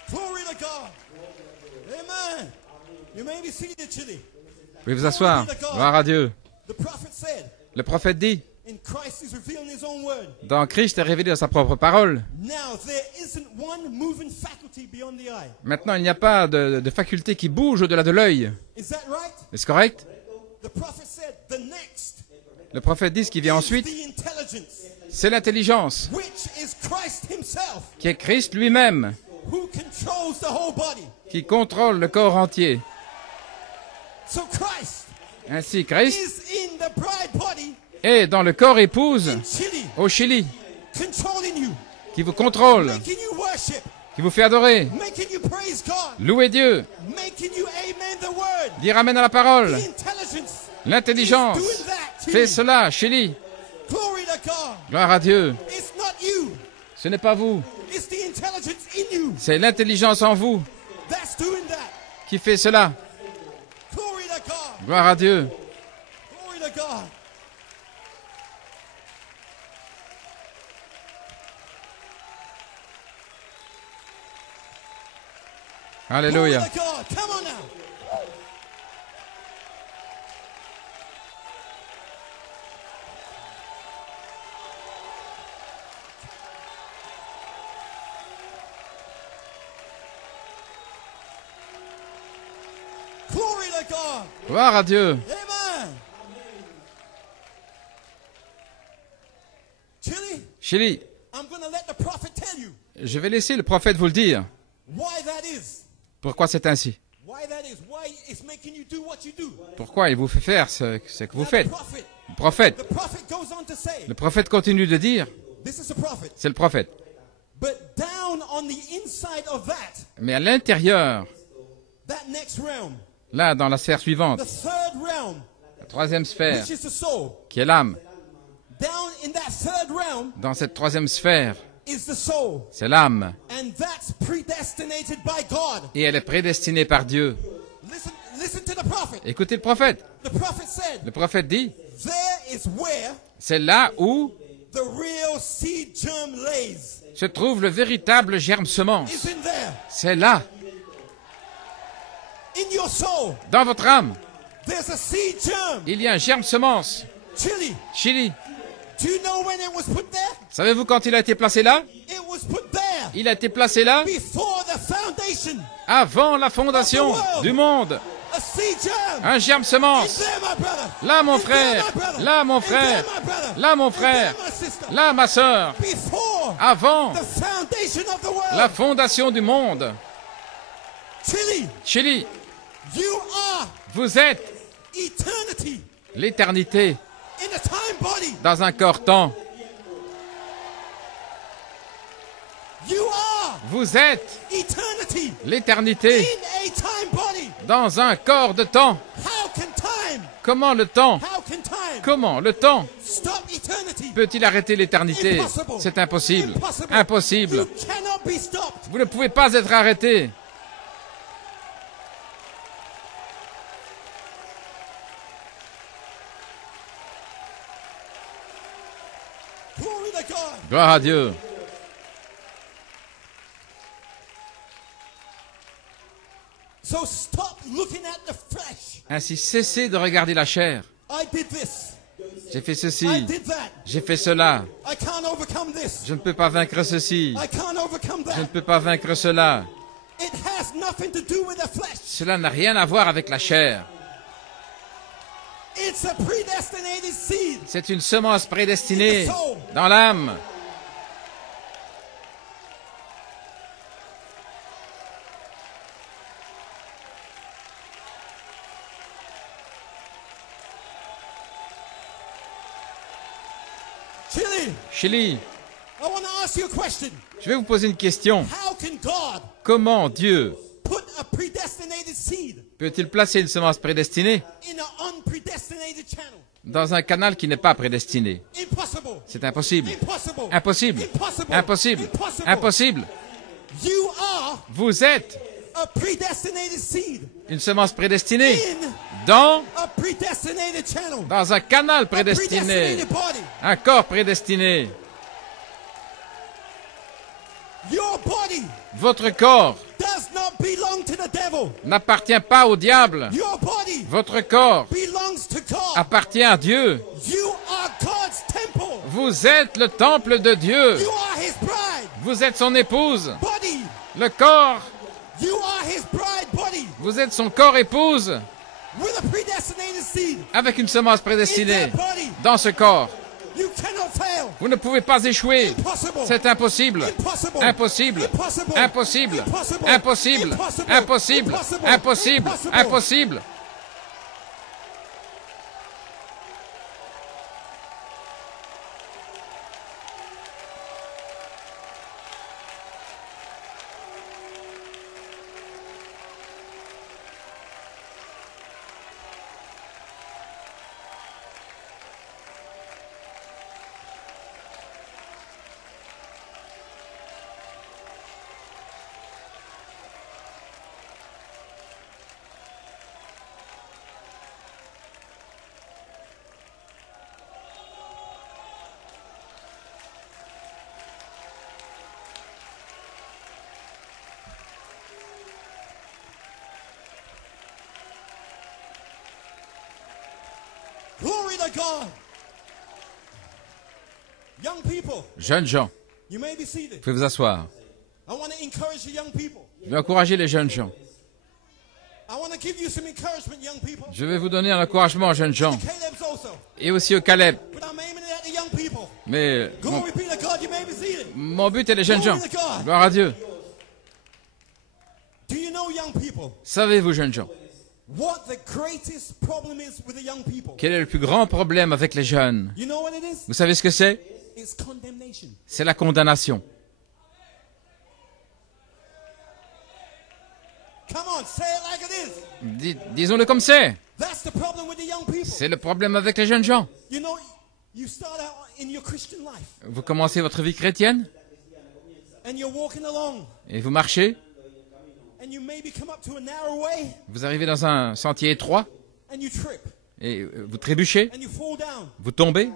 Glory to God. Amen. You may be seated, Chili. Vous pouvez vous asseoir. Gloire à Dieu. The prophet said, Le prophète dit, in Christ is revealed in his own word. dans Christ est révélé dans sa propre parole. Now there isn't one moving faculty beyond the eye. Maintenant, il n'y a pas de faculté qui bouge au-delà de l'œil. Is that right? Est-ce correct? The prophet said, the next Le prophète dit ce qui vient is ensuite, the intelligence, c'est l'intelligence, which is Christ himself, qui est Christ lui-même, who controls the whole body. qui contrôle le corps entier. So Christ Ainsi, Christ is in the bride body est dans le corps épouse in Chile, au Chili, controlling you, qui vous contrôle, making you worship, qui vous fait adorer, making you praise God, louer Dieu, making you amen the word. dire amen à la parole. The intelligence L'intelligence is doing that, fait Chile. cela, Chili. Glory to God. Gloire à Dieu. It's not you, Ce n'est pas vous, it's the intelligence in you c'est l'intelligence en vous that's doing that. qui fait cela. Glory to God. Gloire à Dieu. Glory to God. Alléluia. Glory to God. Come on now. to God. Gloire à Dieu. Amen. Chili, I'm going to let the prophet tell you je vais laisser le prophète vous le dire. why that is. Pourquoi c'est ainsi? Why that is. Why it's making you do what you do. Pourquoi il vous fait faire ce que vous Now, faites? the prophet goes on to say, Le prophète continue de dire, this is the prophet. c'est le prophète. But down on the inside of that, Mais à l'intérieur, that next realm, là, dans la sphère suivante, the third realm, la troisième sphère, which is the soul, qui est l'âme, down in that third realm dans cette troisième sphère, is the soul. c'est l'âme. And that's predestinated by God. Et elle est prédestinée par Dieu. Listen to the prophet. Écoutez le prophète. The prophet said, Le prophète dit, there is where c'est là où the real seed germ lays. se trouve le véritable germe semence. Is in there. C'est là, In your soul, dans votre âme. there's a seed germ. Il y a un germe semence. Chili, Chili, do you know when it was put there? savez-vous quand il a été placé là? It was put there Il a été placé là before the foundation. avant la fondation du monde. A seed germ. Un germe In semence. there, my brother. Là, mon In there, frère. my brother. Là, mon In frère. there, my brother. Là, mon In frère. there, my sister. Là, ma sœur. Before Avant the foundation of the world. la fondation du monde. Chili, Chili, you are vous êtes eternity l'éternité in a time body. dans un corps-temps. You are Vous êtes eternity l'éternité in a time body. dans un corps de temps. How can time? Comment le temps, How can time comment le temps stop eternity? peut-il arrêter l'éternité? Impossible. C'est impossible. Impossible. Impossible. You cannot be stopped. Vous ne pouvez pas être arrêté. Glory to God. Gloire à Dieu. So stop looking at the flesh. Ainsi, cessez de regarder la chair. I did this. J'ai fait I ceci, did that. j'ai fait cela. I can't overcome this. Je ne peux pas vaincre ceci. I can't overcome Je ne that. peux pas vaincre cela. It has nothing to do with the flesh. Cela n'a rien à voir avec la chair. It's a predestinated seed. C'est une semence prédestinée dans l'âme. Chili, I want to ask you a question. je vais vous poser une question. How can God Comment Dieu put a predestinated seed peut-il placer une semence prédestinée in an unpredestinated channel? dans un canal qui n'est pas prédestiné? Impossible. C'est impossible. Impossible. Impossible. Impossible. Impossible. Impossible. Impossible. You are Vous êtes a predestinated seed une semence prédestinée in dans a predestinated channel. un canal A prédestiné, predestinated body. un corps prédestiné. Your body Votre corps does not belong to the devil. n'appartient pas au diable. Your body Votre corps belongs to God. appartient à Dieu. You are God's temple. Vous êtes le temple de Dieu. You are his bride. Vous êtes son épouse. Body. Le corps, You are his bride body vous êtes son corps épouse with a predestinated seed avec une semence in prédestinée that body. dans ce corps. You cannot fail. Vous ne pouvez pas échouer. Impossible. C'est impossible. Impossible. Impossible. Impossible. Impossible. Impossible. Impossible. Impossible. Impossible. Impossible. Impossible. Impossible. Impossible. Glory to God. Young people, Jeunes gens, you may be seated. vous pouvez vous asseoir. I want to encourage the young people. Je vais encourager les jeunes gens. I want to give you some encouragement, young people. Je vais vous donner un encouragement, jeunes gens, Caleb's also. et aussi au Caleb. But I'm aiming it at the young people. Mais Glory be to God, you may be seated. mon but est les jeunes gens. Gloire à Dieu. Do you know, young people, Savez-vous, jeunes gens, what the greatest problem is with the young people? quel est le plus grand problème avec les jeunes? You know what it is? Vous savez ce que c'est? It's condemnation. C'est la condamnation. Come on, say it like it is. Disons-le comme c'est. That's the problem with the young people. C'est le problème avec les jeunes gens. You know, you start out in your Christian life Vous commencez votre vie chrétienne and you're walking along et vous marchez. and you maybe come up to a narrow way Vous arrivez dans un sentier étroit and you trip et vous trébuchez, and you fall down vous tombez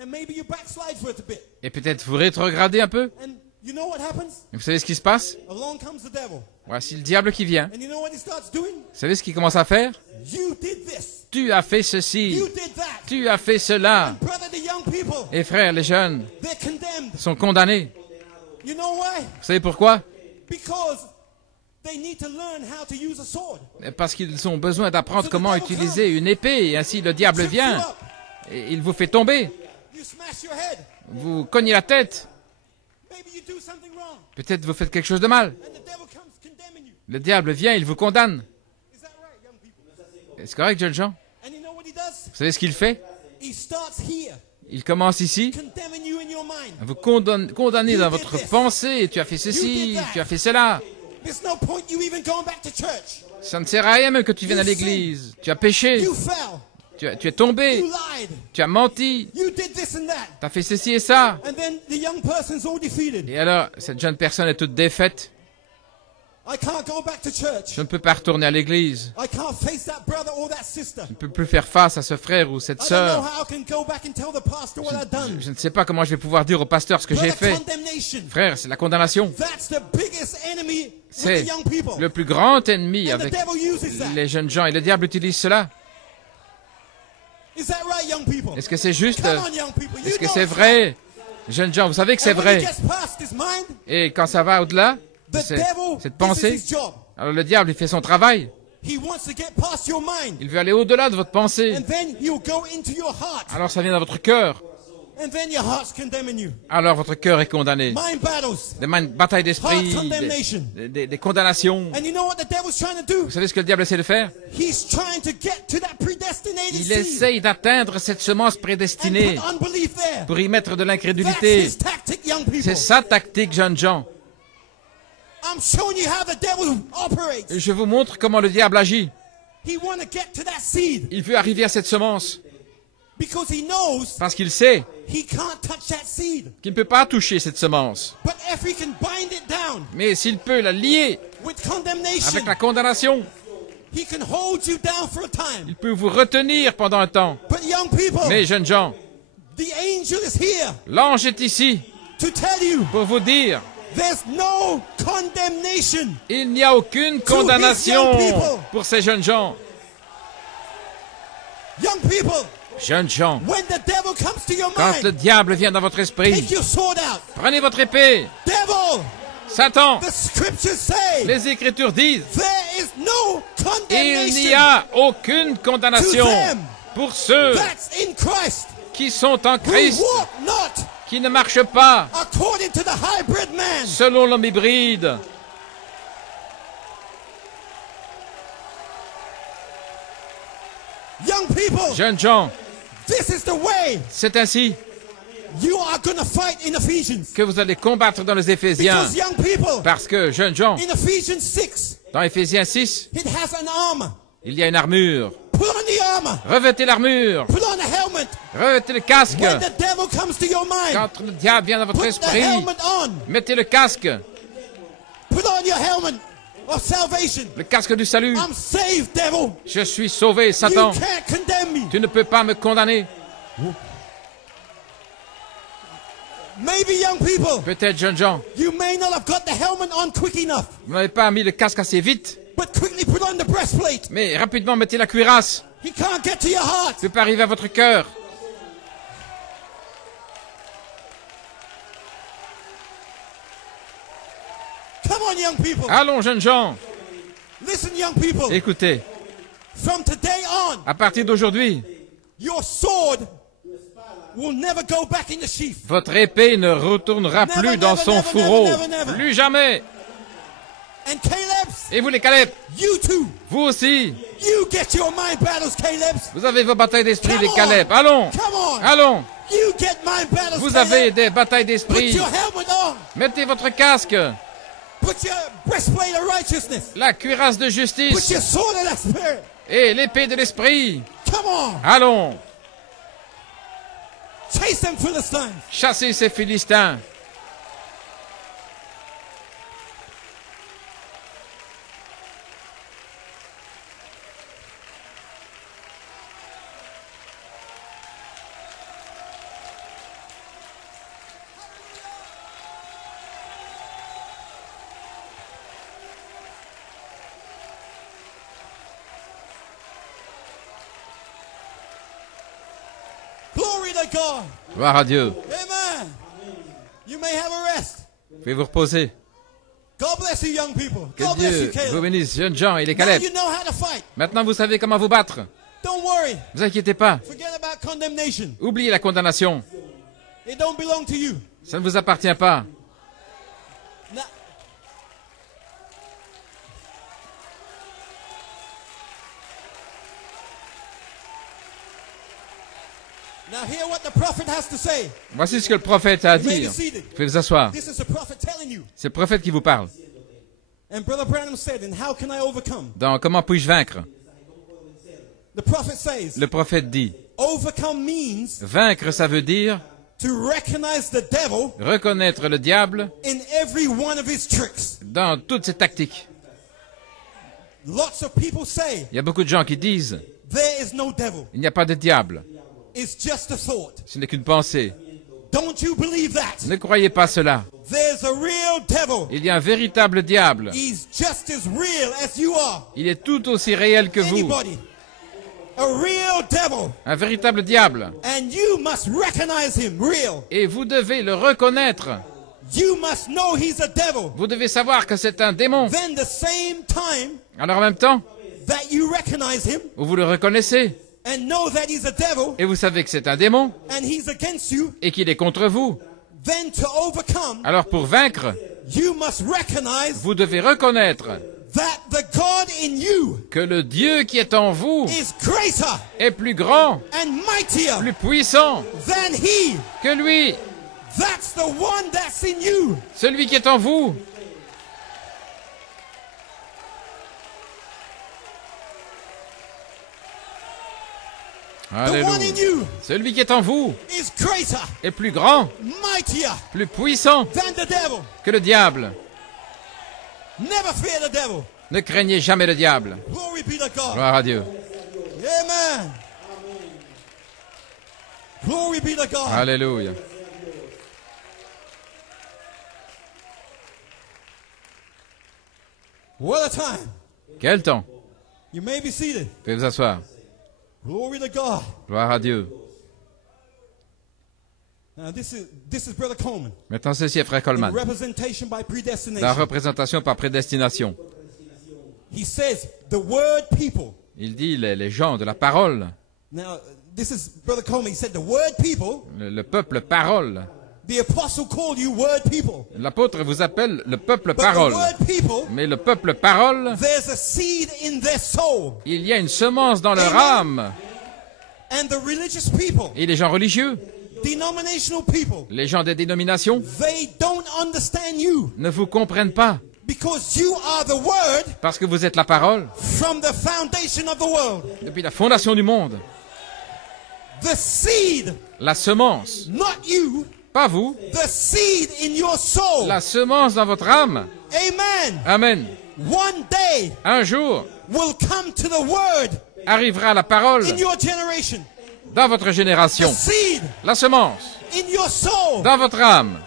and maybe you backslide for it a bit. et peut-être vous rétrogradez un peu. And you know what happens? Et vous savez ce qui se passe? Along comes the devil. Voici le diable qui vient. And you know what he starts doing? Vous savez ce qu'il commence à faire? You did this. Tu as fait ceci, You did that. tu as fait cela. Brother, the young people, Et frères, les jeunes they're condemned. sont condamnés. You know why? Vous savez pourquoi? Because they need to learn how to use a sword. Parce qu'ils ont besoin d'apprendre comment utiliser une épée. Et ainsi, le diable Trips you vient up. et il vous fait tomber. You smash your head. Vous cognez la tête. Maybe you do something wrong. Peut-être vous faites quelque chose de mal. And the devil comes condemning you. Le diable vient, il vous condamne. Is that right, young people? Est-ce correct, jeunes gens? And you know what he does? Vous savez ce qu'il fait? He starts here, Il commence ici condemning you in your mind. à vous condamner dans votre pensée. Tu as fait ceci, tu as fait cela. There's no point you even going back to church. Ça ne sert à rien même que tu viennes à l'église. Tu as péché, You fell. tu es tombé, You lied. tu as menti, You did this and that. tu as fait ceci et ça. And then the young person's all defeated. Et alors, cette jeune personne est toute défaite. I can't go back to church. Je ne peux pas retourner à l'église. I can't face that brother or that sister. Je ne peux plus faire face à ce frère ou cette I don't know sœur. how I can go back and tell the pastor what I've done. Je ne sais pas comment je vais pouvoir dire au pasteur ce que j'ai Brother, fait. condemnation. Frère, c'est la condamnation. That's the biggest enemy with C'est the young people. le plus grand ennemi And the avec devil uses that. les jeunes gens. Et le diable utilise cela. Is that right, young people? Est-ce que c'est juste? Come on, young people. You Est-ce que know c'est it's vrai? Jeunes gens, vous savez que c'est And when he vrai. gets past his mind, Et quand ça va au-delà de the cette devil, cette this is pensée, his job. alors le diable, il fait son travail. He wants to get past your mind. Il veut aller au-delà de votre pensée. And then he'll go into your heart. Alors ça vient dans votre cœur. And then your heart's condemning you. Alors votre cœur est condamné. Mind battles. Des batailles d'esprit, Heart condemnation. des condamnations. And you know what the devil's trying to do? Vous savez ce que le diable essaie de faire? He's trying to get to that predestinated Il seed. essaye d'atteindre cette semence And prédestinée put unbelief there. pour y mettre de That's l'incrédulité. his tactic, young people. C'est sa tactique, jeunes gens. I'm showing you how the devil operates. Et je vous montre comment le diable agit. He wants to get to that seed Il veut arriver à cette semence because he knows parce qu'il sait he can't touch that seed. qu'il ne peut pas toucher cette semence. But if he can bind it down Mais s'il peut la lier with condemnation, avec la condamnation, he can hold you down for a time. il peut vous retenir pendant un temps. But young people, Mais jeunes gens, the angel is here l'ange est ici to tell you pour vous dire, there's no condemnation. il n'y a aucune condamnation pour ces jeunes gens. Young people, Jeunes gens, when the devil comes to your quand le mind, diable vient dans votre esprit, take your sword out. prenez votre épée. Devil, Satan, the scriptures say les Écritures disent, there is no il n'y condemnation a aucune condamnation pour ceux that's in Christ qui sont en who Christ, walk not qui ne marchent pas according to the hybrid man. selon l'homme hybride. Young people, Jeunes gens, this is the way c'est ainsi you are going to fight in Ephesians. que vous allez combattre dans les Éphésiens. Because young people, Parce que, jeunes gens, in Ephesians 6, dans Éphésiens 6, it has an armor. il y a une armure. Put on the armor. Revêtez l'armure. Put on a helmet. Revêtez le casque. When the devil comes to your mind, Quand le diable vient dans votre put the esprit, helmet on. mettez le casque. Put on your helmet of salvation. Le casque du salut. I'm saved, devil. Je suis sauvé, You Satan. can't condemn me. Tu ne peux pas me condamner. Maybe young people, Peut-être, jeunes gens, you may not have got the helmet on quick enough, vous n'avez pas mis le casque assez vite. but quickly put on the breastplate. Mais rapidement, mettez la cuirasse. He can't get to your heart. Il ne peut pas arriver à votre cœur. Come on, young people. Allons, jeunes gens. Listen, young people. Écoutez, From today on, à partir d'aujourd'hui, your sword will never go back in the sheath. votre épée ne retournera Never, plus dans never, son never, fourreau. never, never, never. Plus jamais. And Caleb's, Et vous les Caleb, you too. vous aussi, You get your mind battles, Caleb's. vous avez vos batailles d'esprit, Come les on. Caleb. Allons, Come on. allons. You get mind battles, Vous Caleb. avez des batailles Put d'esprit. your helmet on. Mettez votre casque, Put your breastplate of righteousness. la cuirasse de Put justice your sword of that spirit. et l'épée de l'esprit. Come on. Allons, Chase them, Philistines. chassez ces Philistins. Glory to God. Gloire à Dieu. Amen. You may have a rest. Vous pouvez vous reposer. God bless you, young people. Que God bless you, Dieu vous Caleb. bénisse, jeunes gens et les Now Caleb. you know how to fight. Maintenant, vous savez comment vous battre. Don't worry. Ne vous inquiétez pas. Forget about condemnation. Oubliez la condamnation. It don't belong to you. Ça ne vous appartient pas. Now, now hear what the prophet has to say. Voici ce que le prophète a à You may dire. be seated. Vous pouvez vous asseoir. This is the prophet telling you. C'est le prophète qui vous parle. And Brother Branham said, and how can I overcome? Dans Comment puis-je vaincre? The prophet says, Le prophète dit, overcome means vaincre, ça veut dire to recognize the devil reconnaître le diable in every one of his tricks. dans toutes ses tactiques. Lots of people say, Il y a beaucoup de gens qui disent, there is no devil. il n'y a pas de diable. It's just a thought. Ce n'est qu'une pensée. Don't you believe that? Ne croyez pas cela. There's a real devil. Il y a un véritable diable. He's just as real as you are. Il est tout aussi réel que vous. Anybody. A real devil. Un véritable diable. And you must recognize him real. Et vous devez le reconnaître. You must know he's a devil. Vous devez savoir que c'est un démon. Then the same time Alors en même temps, that you recognize him où vous le reconnaissez and know that he's a devil et vous savez que c'est un démon and he's against you, et qu'il est contre vous. then to overcome, Alors pour vaincre, you must recognize vous devez reconnaître that the God in you que le Dieu qui est en vous is greater est plus grand, and mightier plus puissant than he. que lui. That's the one that's in you. Celui qui est en vous. The one in Alléluia. you Celui qui est en vous is greater, est plus grand, mightier plus puissant than the devil. que le diable. Never fear the devil. Ne craignez jamais le diable. Glory be to God. Gloire à Dieu. Amen. Glory be to God. Alléluia. What a time. Quel temps. You may be seated. Vous pouvez vous asseoir. Glory to God. Gloire à Dieu. Now this is Brother Coleman. Maintenant, ceci est Frère In Coleman. representation by La predestination. représentation par prédestination. He says the word people. Il dit les gens de la parole, Now this is Brother Coleman. He said the word people. le peuple parole. The apostle called you word people. L'apôtre vous appelle le peuple But the parole. word people, Mais le peuple parole, there's a seed in their soul. il y a une semence dans leur Amen. âme. And the religious people, Et les gens religieux, denominational people, les gens des dénominations, they don't understand you ne vous comprennent pas. because you are the word Parce que vous êtes la parole from the foundation of the world. depuis la fondation du monde. The seed, La semence, not you, pas vous, the seed in your soul. la semence dans votre âme. Amen. Amen. One day Un jour will come to the word arrivera la parole in your generation. dans votre The génération. seed La semence in your soul. dans votre âme.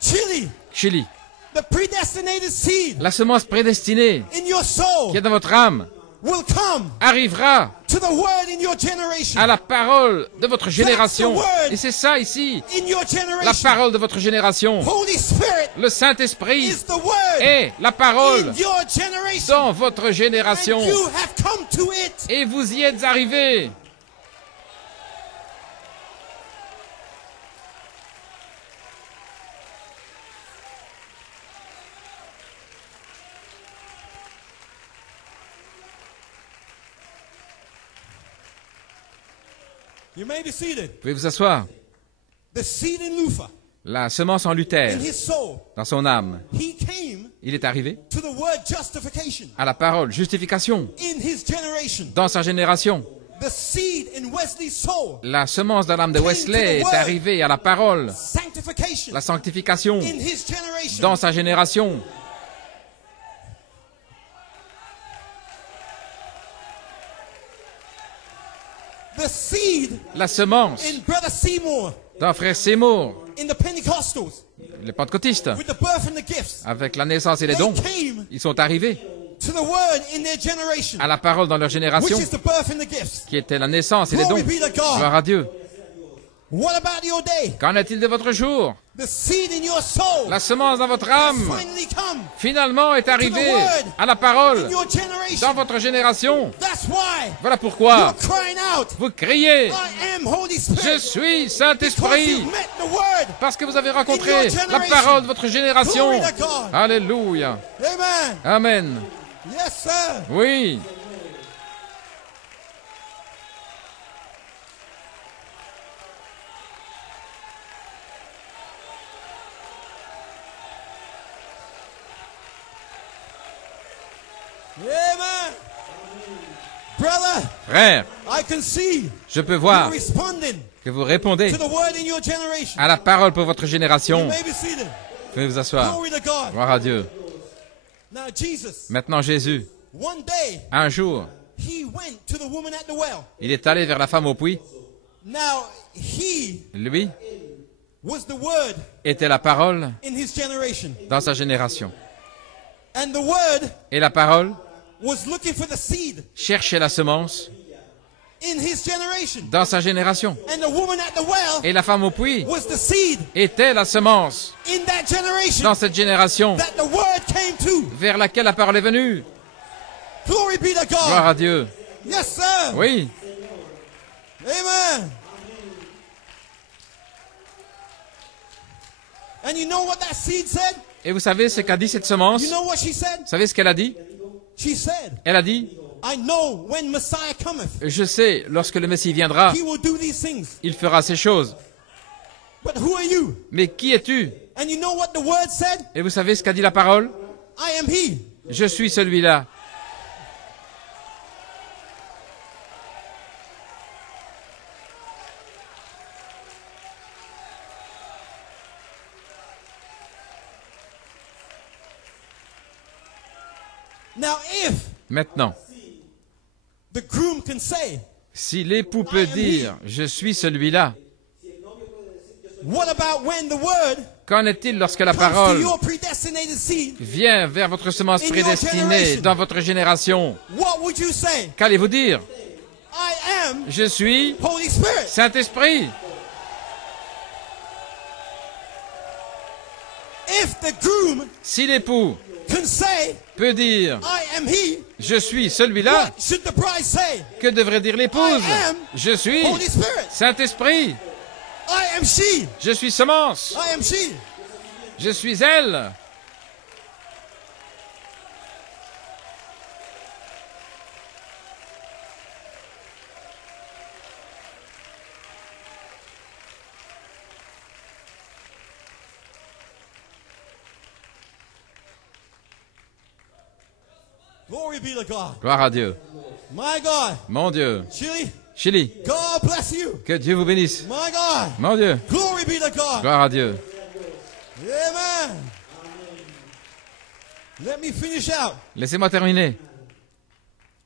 Chili, Chili. the predestinated seed La semence prédestinée in your qui soul. est dans votre âme. will come arrivera to the word in your generation. à la parole de votre génération. Et c'est ça ici, In your la generation. parole de votre génération. Holy Spirit Le Saint-Esprit is the word est la parole in your generation. dans votre génération. And you have come to it. Et vous y êtes arrivés. You may be seated. Vous pouvez vous asseoir. The seed in Luther, La semence en Luther, in his soul, dans son âme, he came il est arrivé to the word justification à la parole justification in his generation. dans sa génération. The seed in Wesley's soul, La semence dans l'âme de Wesley est arrivée à la parole, sanctification la sanctification in his generation. dans sa génération. The seed La semence in Brother Seymour, d'un frère Seymour, in the Pentecostals, les pentecôtistes, with the birth and the gifts, avec la naissance et les they dons, came ils sont arrivés to the word in their generation, à la parole dans leur which génération, is the birth and the gifts. qui était la naissance et les dons. Glory be to God. Gloire à Dieu. What about your day? Qu'en est-il de votre jour? The seed in your soul La semence dans votre has âme, finally come finalement, est arrivée à la parole in your generation. dans votre génération. That's why Voilà you're pourquoi crying out, vous criez, I am Holy je Spirit, suis because Saint-Esprit, you've met the word. parce que vous avez rencontré la parole de votre génération. Glory to God. Alléluia. Amen. Amen. Yes, sir. Oui. Amen. Brother, Frère, I can see je peux you're voir responding que vous répondez to the word in your generation. à la parole pour votre You génération. may be seated. Vous pouvez vous asseoir. Glory to God. Gloire à Dieu. Now, Jesus, Maintenant, Jésus, one day, un jour, he went to the woman at the well. il est allé vers la femme au puits. Now, he Lui was the word était la parole in his generation. dans sa génération. And the word Et la parole was looking for the seed cherchait la semence in his generation. dans sa génération. And the woman at the well Et la femme au puits was the seed était la semence in that generation dans cette génération that the word came to. vers laquelle la parole est venue. Glory be to Gloire God. à Dieu. Yes, sir. Oui. Amen. And you know what that seed said? Et vous savez ce qu'a dit cette semence? You Vous know what she said? savez ce qu'elle a dit? She said, Elle a dit, I know when Messiah cometh, je sais, lorsque le Messie viendra, he will do these things. il fera ces choses. But who are you? Mais qui es-tu? And you know what the word said? Et vous savez ce qu'a dit la parole? I am he. Je suis celui-là. Now if Maintenant, the groom can say, si l'époux peut dire, je suis celui-là, what about when the word qu'en est-il lorsque la comes to parole your predestinated seed? vient vers votre semence In your prédestinée generation. dans votre génération? What would you say? Qu'allez-vous dire? I am Je suis Holy Spirit. Saint-Esprit. If the groom Si l'époux can say, peut dire, I am he, je suis celui-là, what should the bride say? que devrait dire l'épouse? I am Je suis Holy Spirit. Saint-Esprit. I am she. Je suis semence. I am she. Je suis elle. Glory be to God. Gloire à Dieu. My God. Mon Dieu. Chili, Chili, God bless you. que Dieu vous bénisse. My God. Mon Dieu. Glory be to God. Gloire à Dieu. Amen. Let me finish out. Laissez-moi terminer.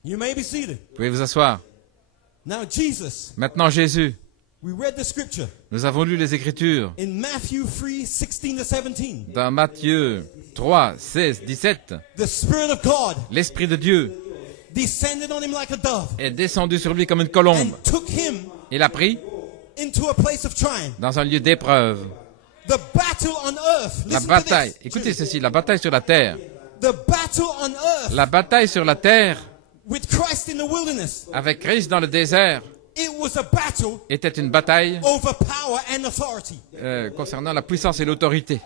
You may be seated. Vous pouvez vous asseoir. Now, Jesus, Maintenant, Jésus. we read the scripture Nous avons lu les Écritures in Matthew 3, 16 to 17. dans Matthieu 3, 16, 17. The Spirit of God L'Esprit de Dieu descended on him like a dove, est descendu sur lui comme une colombe. and took him Il l'a pris into a place of triumph. dans un lieu d'épreuve. The battle on earth. La Listen to bataille, this. écoutez ceci, la bataille sur la terre. The battle on earth La bataille sur la terre with Christ in the wilderness. avec Christ dans le désert It was a battle était une bataille over power and authority. concernant la puissance et l'autorité.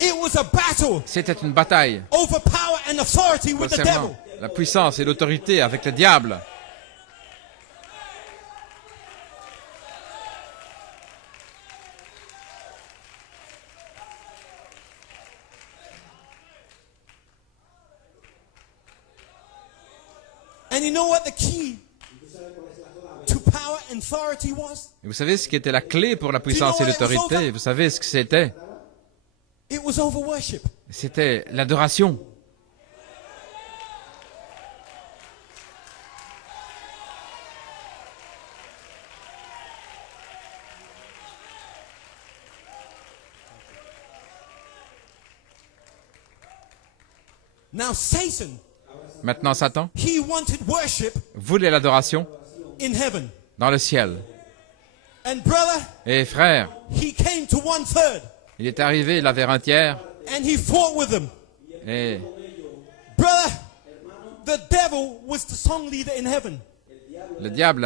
It was a battle C'était une bataille over power and authority with the concernant devil. la puissance et l'autorité avec le diable. And you know what the key to power and authority was? Et vous savez ce qui était la clé pour la puissance et l'autorité? Vous savez ce que c'était? It was over worship. C'était l'adoration. Now Satan, Maintenant, Satan he wanted worship voulait l'adoration in heaven. dans le ciel. And brother, Et frère, he came to 1/3 il est arrivé, il avait un tiers. and he fought with them. Et Brother, the devil was the song leader in heaven. le diable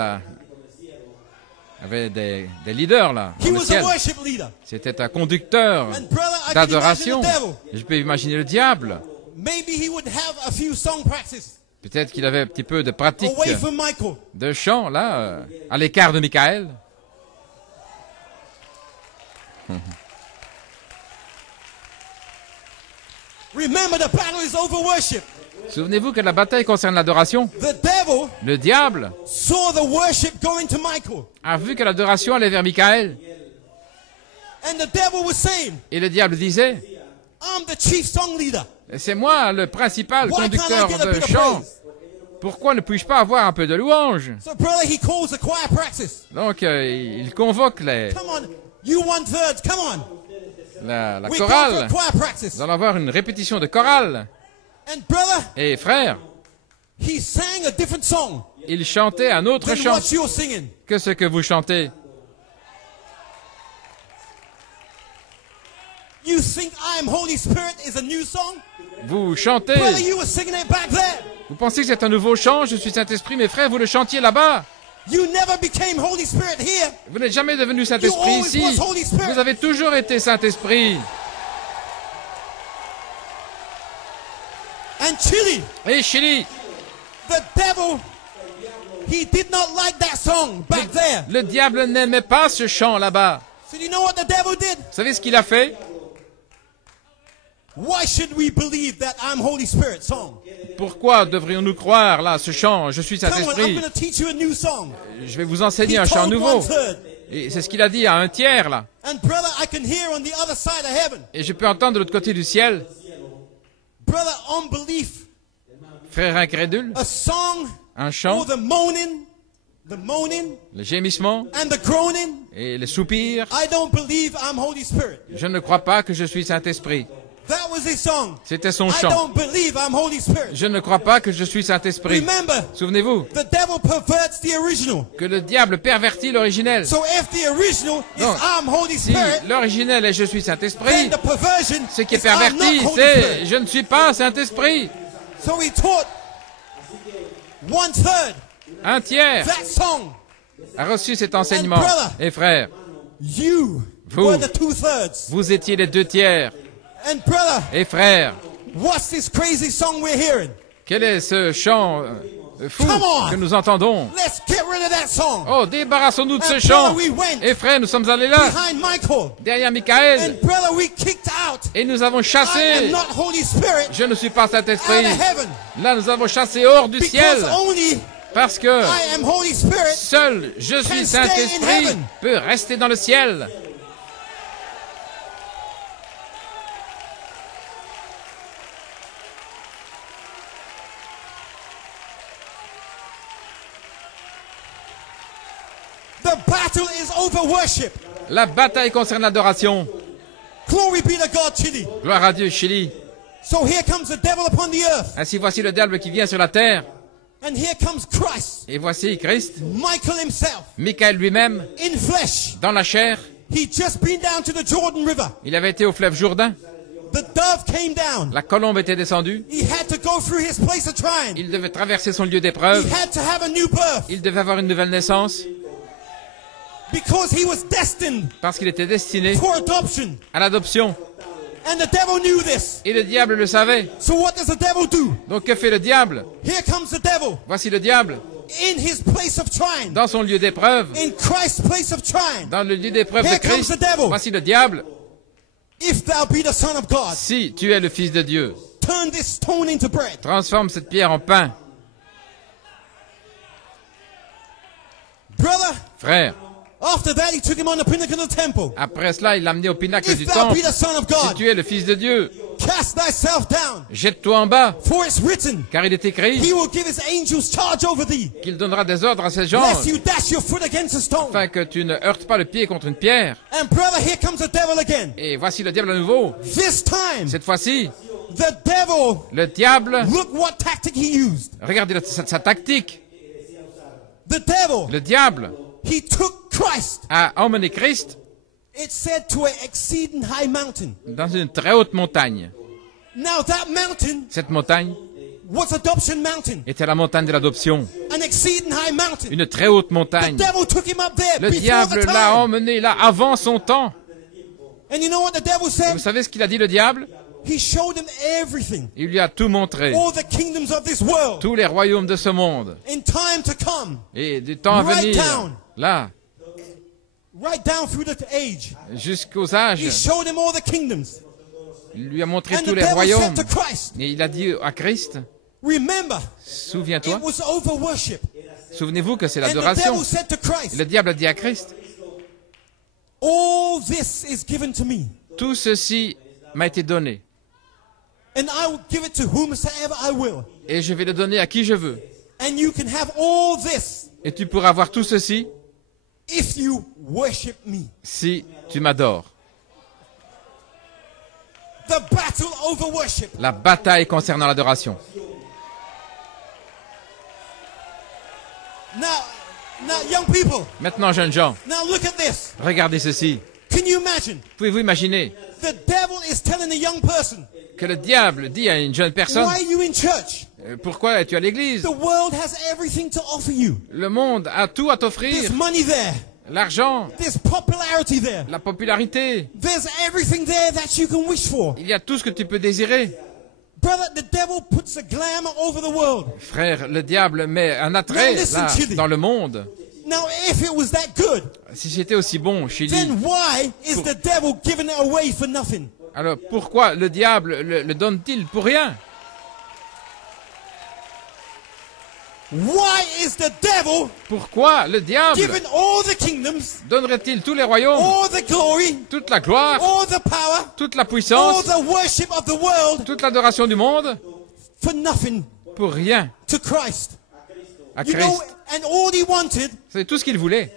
avait des leaders là, He dans le was a ciel. worship leader. C'était un conducteur And brother, I can imagine d'adoration. the devil. Je peux imaginer le diable. Maybe he would have a few song practice Peut-être qu'il avait un petit peu de pratique away from Michael. de chant là, à l'écart de Michael. Remember, the battle is over worship. Souvenez-vous que la bataille concerne l'adoration. The devil Le diable saw the worship going to Michael. a vu que l'adoration allait vers Michael. And the devil was saying, Et le diable disait, I'm the chief song leader. c'est moi le principal Why can't I conducteur get a de bit of chant. praise? Pourquoi ne puis-je pas avoir un peu de louange? So brother, he calls a choir practice. Donc il convoque Come on, you 1/3, come on. la We call for chorale. choir practice. Nous allons avoir une répétition de chorale. And brother, Et frère, he sang a different song il chantait un autre than chant what you're singing. que ce que vous chantez. You think I am Holy Spirit is a new song? Vous chantez. Brother, you were singing it back there. Vous pensez que c'est un nouveau chant? Je suis Saint-Esprit, mes frères, vous le chantiez là-bas. You never became Holy Spirit here. Vous n'êtes jamais devenu You Saint-Esprit always ici. was Holy Spirit. Vous avez toujours été Saint-Esprit. And Chile, Et Chili, the devil, he did not like that song back there. le diable n'aimait pas ce chant là-bas. So you know what the devil did? Vous savez ce qu'il a fait? Why should we believe that I'm Holy Spirit song? Pourquoi devrions-nous croire là ce chant? Je suis Come on, I'm Saint-Esprit. going to teach you a new song. Je vais vous He enseigner un chant told nouveau. 1/3. Et c'est ce qu'il a dit à un tiers là. And brother, I can hear on the other side of heaven. Et je peux entendre de l'autre côté du ciel, Brother, unbelief, frère incrédule, a song un chant, or the moaning le gémissement and the groaning. et le soupir. I don't believe I'm Holy Spirit. Je ne crois pas que je suis Saint-Esprit. That was his song. C'était son I chant. don't believe I'm Holy Spirit. Je ne crois pas que je suis Saint-Esprit. Remember, Souvenez-vous the devil perverts the original. que le diable pervertit l'originel. So if the original is Donc, I'm Holy Si Spirit, l'originel est je suis then Saint-Esprit, the perversion ce qui est is I'm perverti, not Holy c'est Spirit. je ne suis pas Saint-Esprit. So he taught 1/3 Un tiers that song. a reçu cet enseignement. And brother, Et frère, You Vous. were the 2/3. vous étiez les deux tiers. And brother, Et frère, what's this crazy song we're hearing? quel est ce chant fou Come on. que nous entendons? Let's get rid of that song. Oh, débarrassons-nous de ce And chant. brother, we went Et frère, nous sommes allés là, behind Michael. derrière Michael, And brother, we kicked out. et nous avons I am chassé. not Holy Spirit Je ne suis pas out Saint-Esprit. of heaven. Là, nous avons chassé hors du ciel. Because only Parce que I am Holy Spirit. seul je suis can stay in Saint-Esprit heaven. peut rester dans le ciel. The battle is over worship. La bataille concerne l'adoration. Glory be to God, Chile. Gloire à Dieu, Chili. So here comes the devil upon the earth. Ainsi voici le diable qui vient sur la terre. And here comes Christ, Et voici Christ, Michael himself, Michael lui-même, in flesh. dans la chair. He'd just been down to the Jordan River. Il avait été au fleuve Jourdain. The dove came down. La colombe était descendue. He had to go through his place of trying. Il devait traverser son lieu He d'épreuve. had to have a new birth Il devait avoir une nouvelle naissance because he was destined parce qu'il était destiné for adoption. à l'adoption. And the devil knew this. Et le diable le savait. So what does the devil do? Donc que fait le diable? Here comes the devil Voici le diable in his place of trying. dans son lieu d'épreuve. In Christ's place of trying. Dans le lieu d'épreuve de Here comes Christ. the devil. Voici le diable. If thou be the Son of God, Si tu es le Fils de Dieu, turn this stone into bread. transforme cette pierre en pain. Brother, Frère, after that he took him on the pinnacle of the temple. après cela, il l'a amené au pinacle If du thou temple. be the Son of Si God, tu es le Fils de Dieu, cast thyself down. jette-toi en bas, For it's written, car il est écrit he will give his angels charge over thee, qu'il donnera des ordres à ses gens, lest you dash your foot against a stone. afin que tu ne heurtes pas le pied contre une pierre. And brother, here comes the devil again. Et voici le diable à nouveau. This time, Cette fois-ci, the devil, le diable, look what tactic he used. regardez sa tactique. The devil, Le diable he took Christ, a emmené Christ it said, to an exceeding high mountain. dans une très haute montagne. Now that mountain Cette montagne was Adoption Mountain, était la montagne de l'adoption. an exceeding high mountain. Une très haute The montagne. devil took him up there Le before diable the l'a time. emmené là avant son temps. And you know what the devil Vous said? savez ce qu'il a dit le diable? He showed him everything, Il lui a tout montré. all the kingdoms of this world, Tous les royaumes de ce monde. in time to come, Et du temps à Right venir. down. Là, right down through the age. jusqu'aux He âges. showed him all the kingdoms. Il lui a montré And tous the les devil royaumes. said to Christ, Et il a dit à Christ, remember, souviens-toi, it was over worship. souvenez-vous que c'est And the l'adoration. devil said to Christ, Le diable a dit à Christ, all this is given to me, tout ceci m'a été donné. and I will give it to whomsoever I will. Et je vais le donner à qui je veux. And you can have all this Et tu pourras avoir tout ceci if you worship me. si tu m'adores. The battle over worship. La bataille concernant l'adoration. Now, young people, Maintenant, jeunes gens, now look at this. regardez ceci. Can you imagine? Pouvez-vous imaginer The devil is telling a young person, que le diable dit à une jeune personne, why are you in church? pourquoi es-tu à l'église? The world has everything to offer you. Le monde a tout à t'offrir. There's money there. L'argent, There's popularity there. la popularité. There's everything there that you can wish for. Il y a tout ce que tu peux désirer. Brother, the devil puts a glamour over the world. Frère, le diable met un attrait Now listen, là, Chili. dans le monde. Now, if it was that good, Si c'était aussi bon, Chili, then why is the devil giving it away for nothing? alors pourquoi le diable le donne-t-il pour rien? Why is the devil Pourquoi le diable giving all the kingdoms, donnerait-il tous les royaumes, all the glory, toute la gloire, all the power, toute la all puissance, the worship of the world toute l'adoration du monde for nothing pour rien to Christ? à You know, Christ? and all he wanted C'est tout ce qu'il voulait.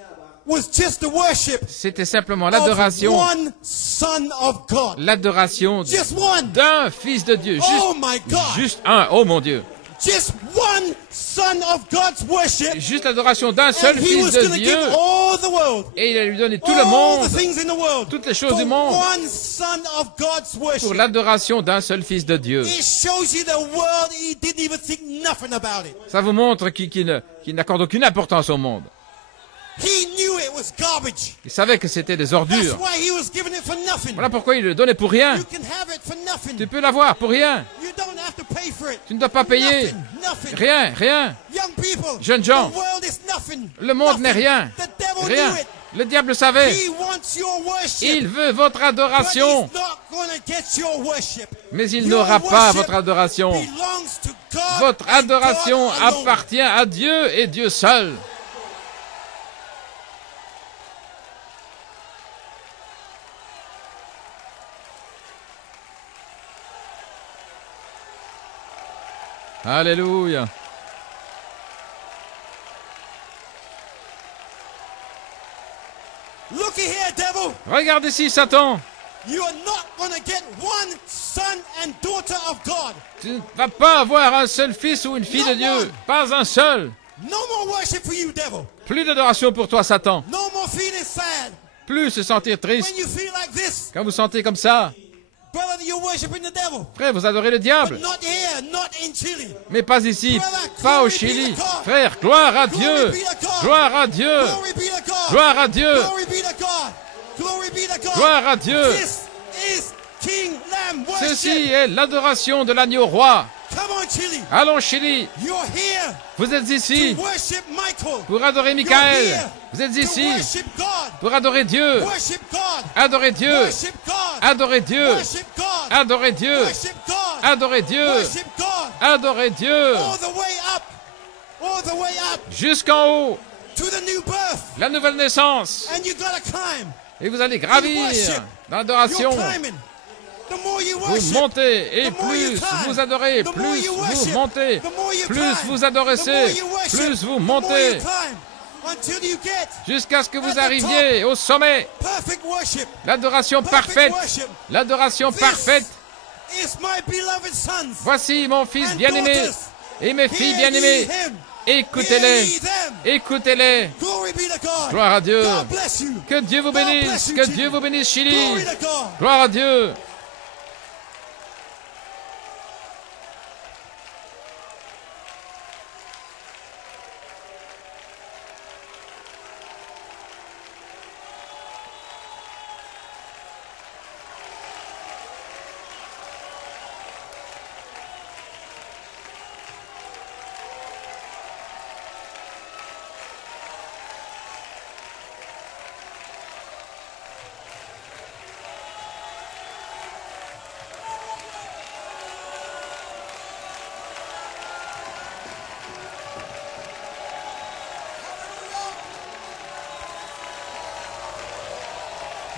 was just the worship C'était simplement of l'adoration, one Son of God. l'adoration Just one. d'un fils de Dieu. Oh my God. Juste un, oh mon Dieu. Just one Son of God's worship. Juste l'adoration d'un seul And he fils was de going to Dieu. give all the world, Et il a lui donné tout le all monde the things in the world, toutes les choses for du monde one Son of God's pour worship. l'adoration d'un seul fils de Dieu. It shows you the world, he didn't even think nothing about it. Ça vous montre qu'il n'accorde aucune importance au monde. He knew it was garbage. Il savait que c'était des That's ordures. why he was giving it for nothing. Voilà pourquoi il le donnait pour rien. You can have it for nothing. Tu peux l'avoir pour rien. You don't have to pay for it. Tu ne dois pas payer. Nothing, nothing. Rien, rien. Young people, Jeunes gens, the world is nothing. Le monde n'est Nothing. rien. The devil Rien. knew it. Le diable savait. He wants your worship. Il veut votre But adoration. he's not gonna get your worship. Mais il Your n'aura pas worship votre adoration. belongs to God Votre and adoration God alone. appartient à Dieu et Dieu seul. Alléluia. Look here, devil. Regarde ici, Satan. You are not going to get one son and daughter of God. Tu ne vas pas avoir un seul fils ou une fille de Dieu. Pas un seul. No more worship for you, devil. Plus d'adoration pour toi, Satan. No more feeling sad. Plus se sentir triste. When you feel like this, Quand vous sentez comme ça, brother, you're worshiping the devil. frère, vous adorez le diable. But not here, not in Chile. Mais pas ici, pas au Chili. Frère, gloire à Dieu. Gloire à Dieu. Glory be to God. Gloire à Dieu. Glory be to God. Glory be to God. Gloire à Dieu. This is King Lamb worship. Ceci est l'adoration de l'agneau roi. Come on, Chile. Allons, Chili. You're here Vous êtes ici to worship Michael. pour adorer You're Michael. here Vous êtes to ici worship God. pour adorer Dieu. Worship God. Adorez Dieu. Worship God. Adorez Dieu. Worship God. Adorez Dieu. Worship God. Adorez Dieu. Worship God. Adorez Dieu. All the way up. All the way up Jusqu'en haut, to the new birth. la nouvelle naissance. And you gotta climb. Et vous allez gravir dans l'adoration. You're climbing. The more you Vous worship, montez et the more you plus climb. vous adorez, The more plus you vous worship, montez, the more you plus climb. vous The more adorez, you worship, plus vous the more you montez, climb. Until you get jusqu'à ce que at vous the arriviez au sommet. perfect worship. L'adoration Perfect parfaite, worship. l'adoration This parfaite. is my beloved sons. Voici mon fils and bien-aimé daughters. et mes filles Hear ye bien-aimées. him. Écoutez-les, Hear ye them. écoutez-les. Glory be to God. Gloire à Dieu. God bless you. Que Dieu vous God bless bénisse, you, que Chile. Dieu vous bénisse, Chili. Glory to God. Gloire à Dieu.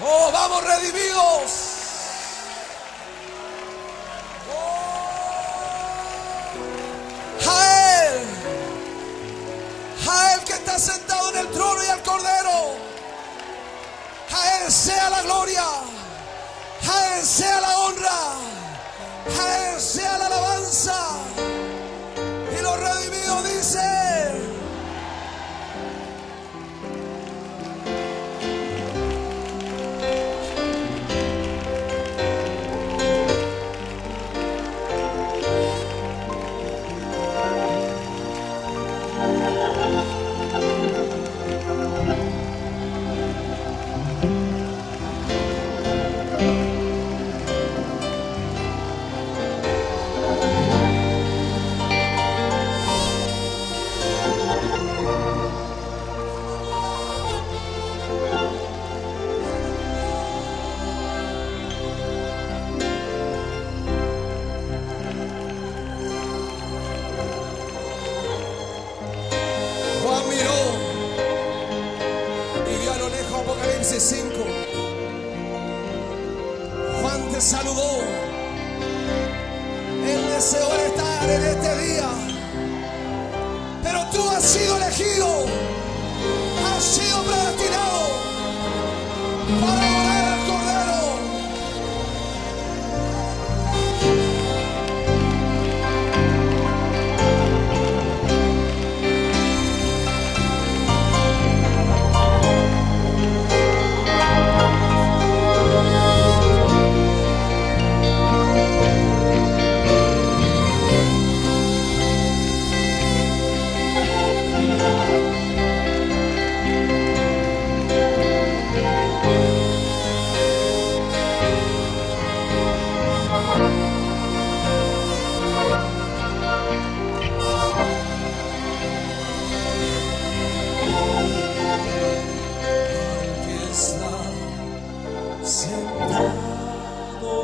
Oh, vamos redimidos. A él que está sentado en el trono y al cordero. A él sea la gloria. A él sea la honra. A él sea la alabanza. Y los redimidos dicen: Juan miró y vio a lo lejos Apocalipsis 5. Juan te saludó. Él deseó estar en este día, pero tú has sido elegido, has sido predestinado para adorar al Cordero. Que está sentado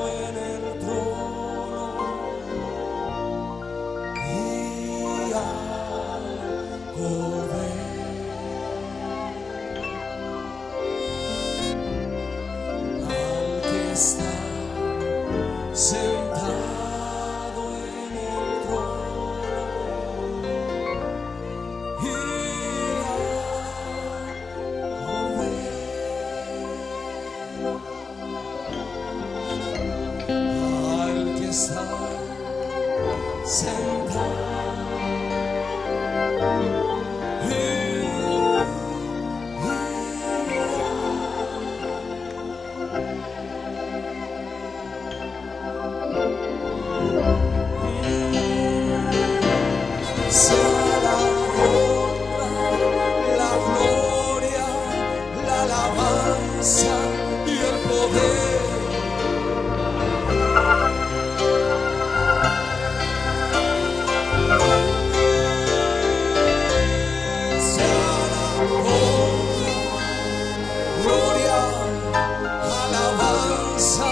en el trono y al cordero, al que está sentado en el trono y al cordero. y el poder. Sea la honra, gloria, alabanza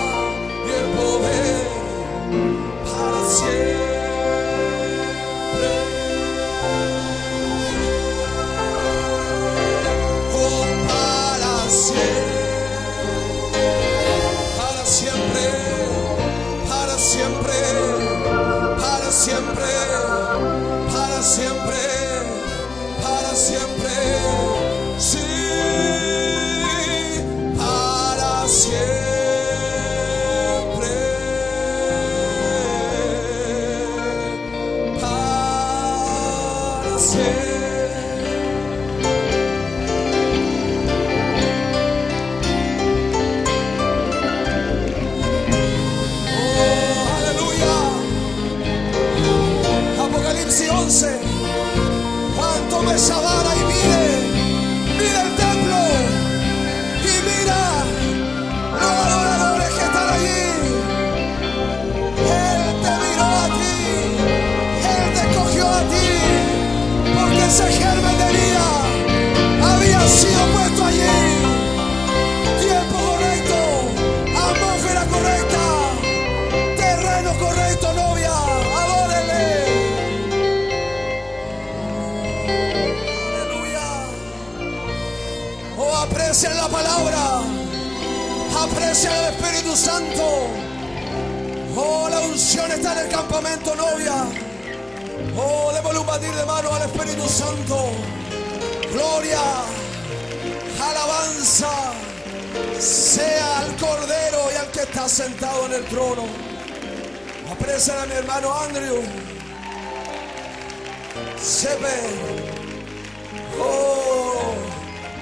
y el poder para siempre. Oh, para siempre, para siempre, para siempre, para siempre, para siempre, sí, para siempre, para siempre. Apocalipsis 11, cuánto me sabara y mira el templo y mira los adoradores que están allí. Él te miró a ti, Él te escogió a ti, porque ese germen de vida había sido puesto allí. Tiempo correcto, atmósfera correcta, terreno correcto, novia, adórele. Oh, aprecian la palabra, aprecian el Espíritu Santo. Oh, la unción está en el campamento, novia. Oh, démosle un batir de mano al Espíritu Santo. Gloria, alabanza sea al Cordero y al que está sentado en el trono. Aprecian a mi hermano Andrew. Sepe. Oh,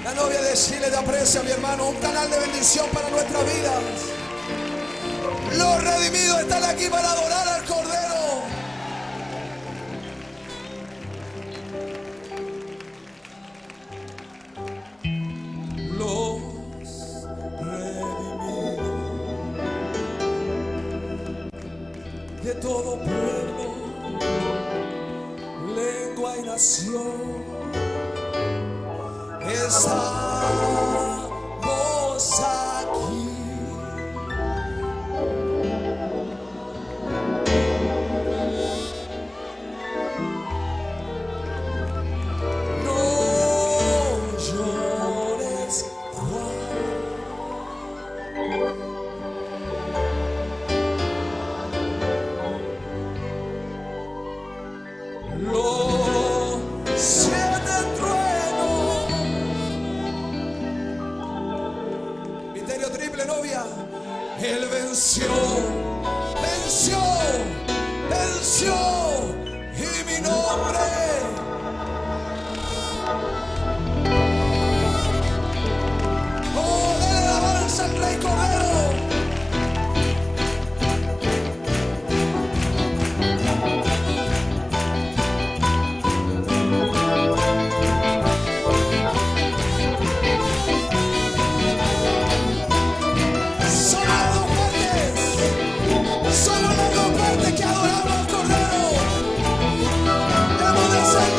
la novia de Chile te aprecia, mi hermano. Un canal de bendición para nuestras vidas. Los redimidos están aquí para adorar al Cordero. Los redimidos de todo pueblo, lengua y nación, estamos aquí. No llores, Juan. Los siete truenos. Misterio triple, novia. Él venció, venció, venció. Y mi nombre. Oh, dele alabanza al Rey Cordero. Somos las dos partes que adoramos al Cordero. Hemos de ser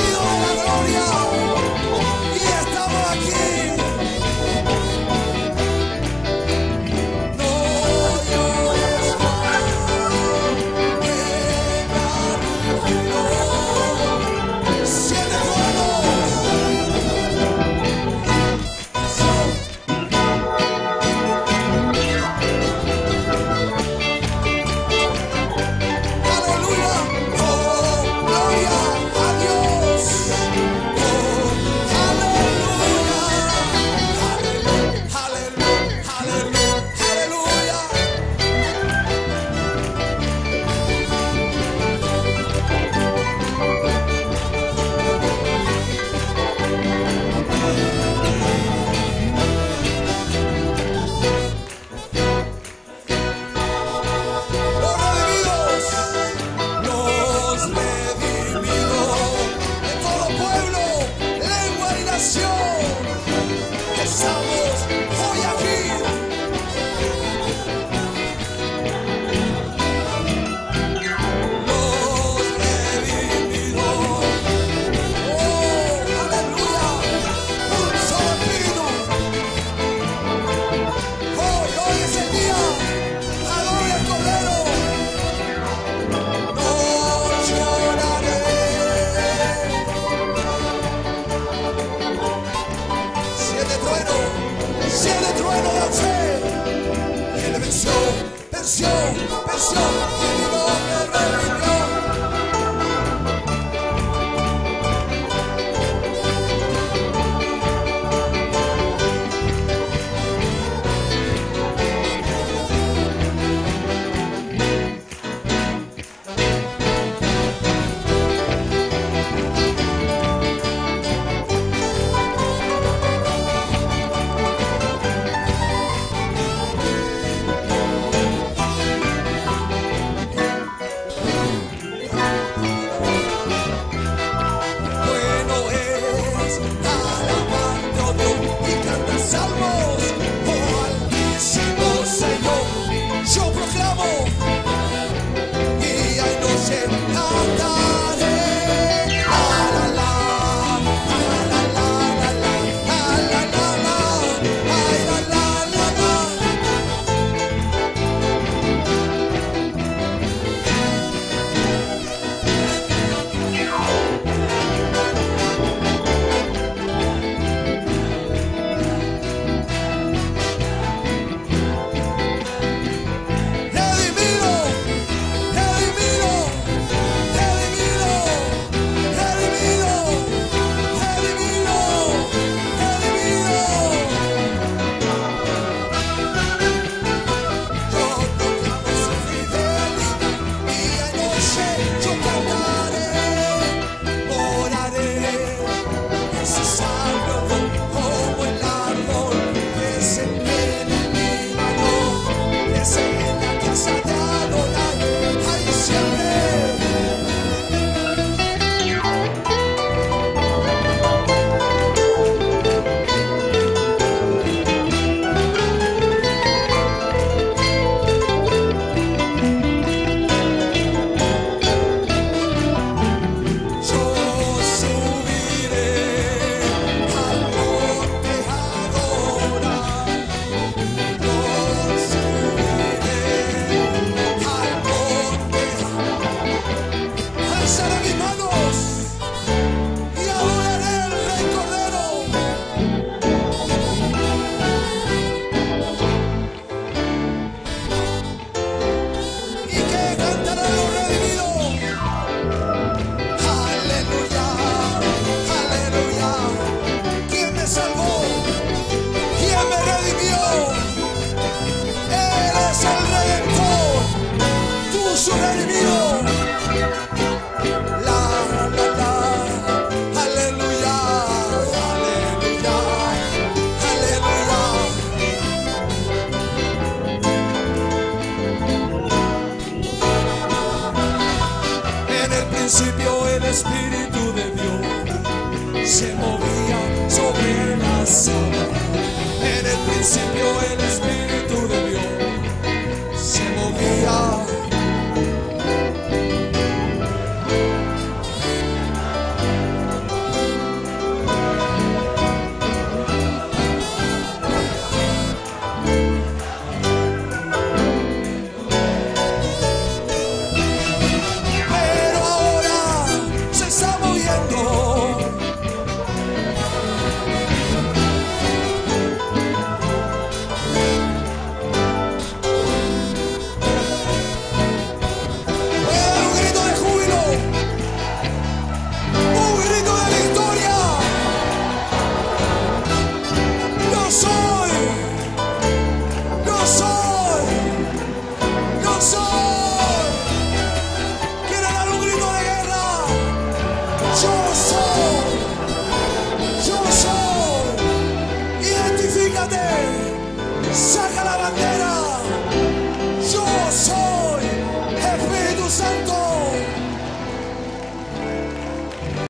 Cristo.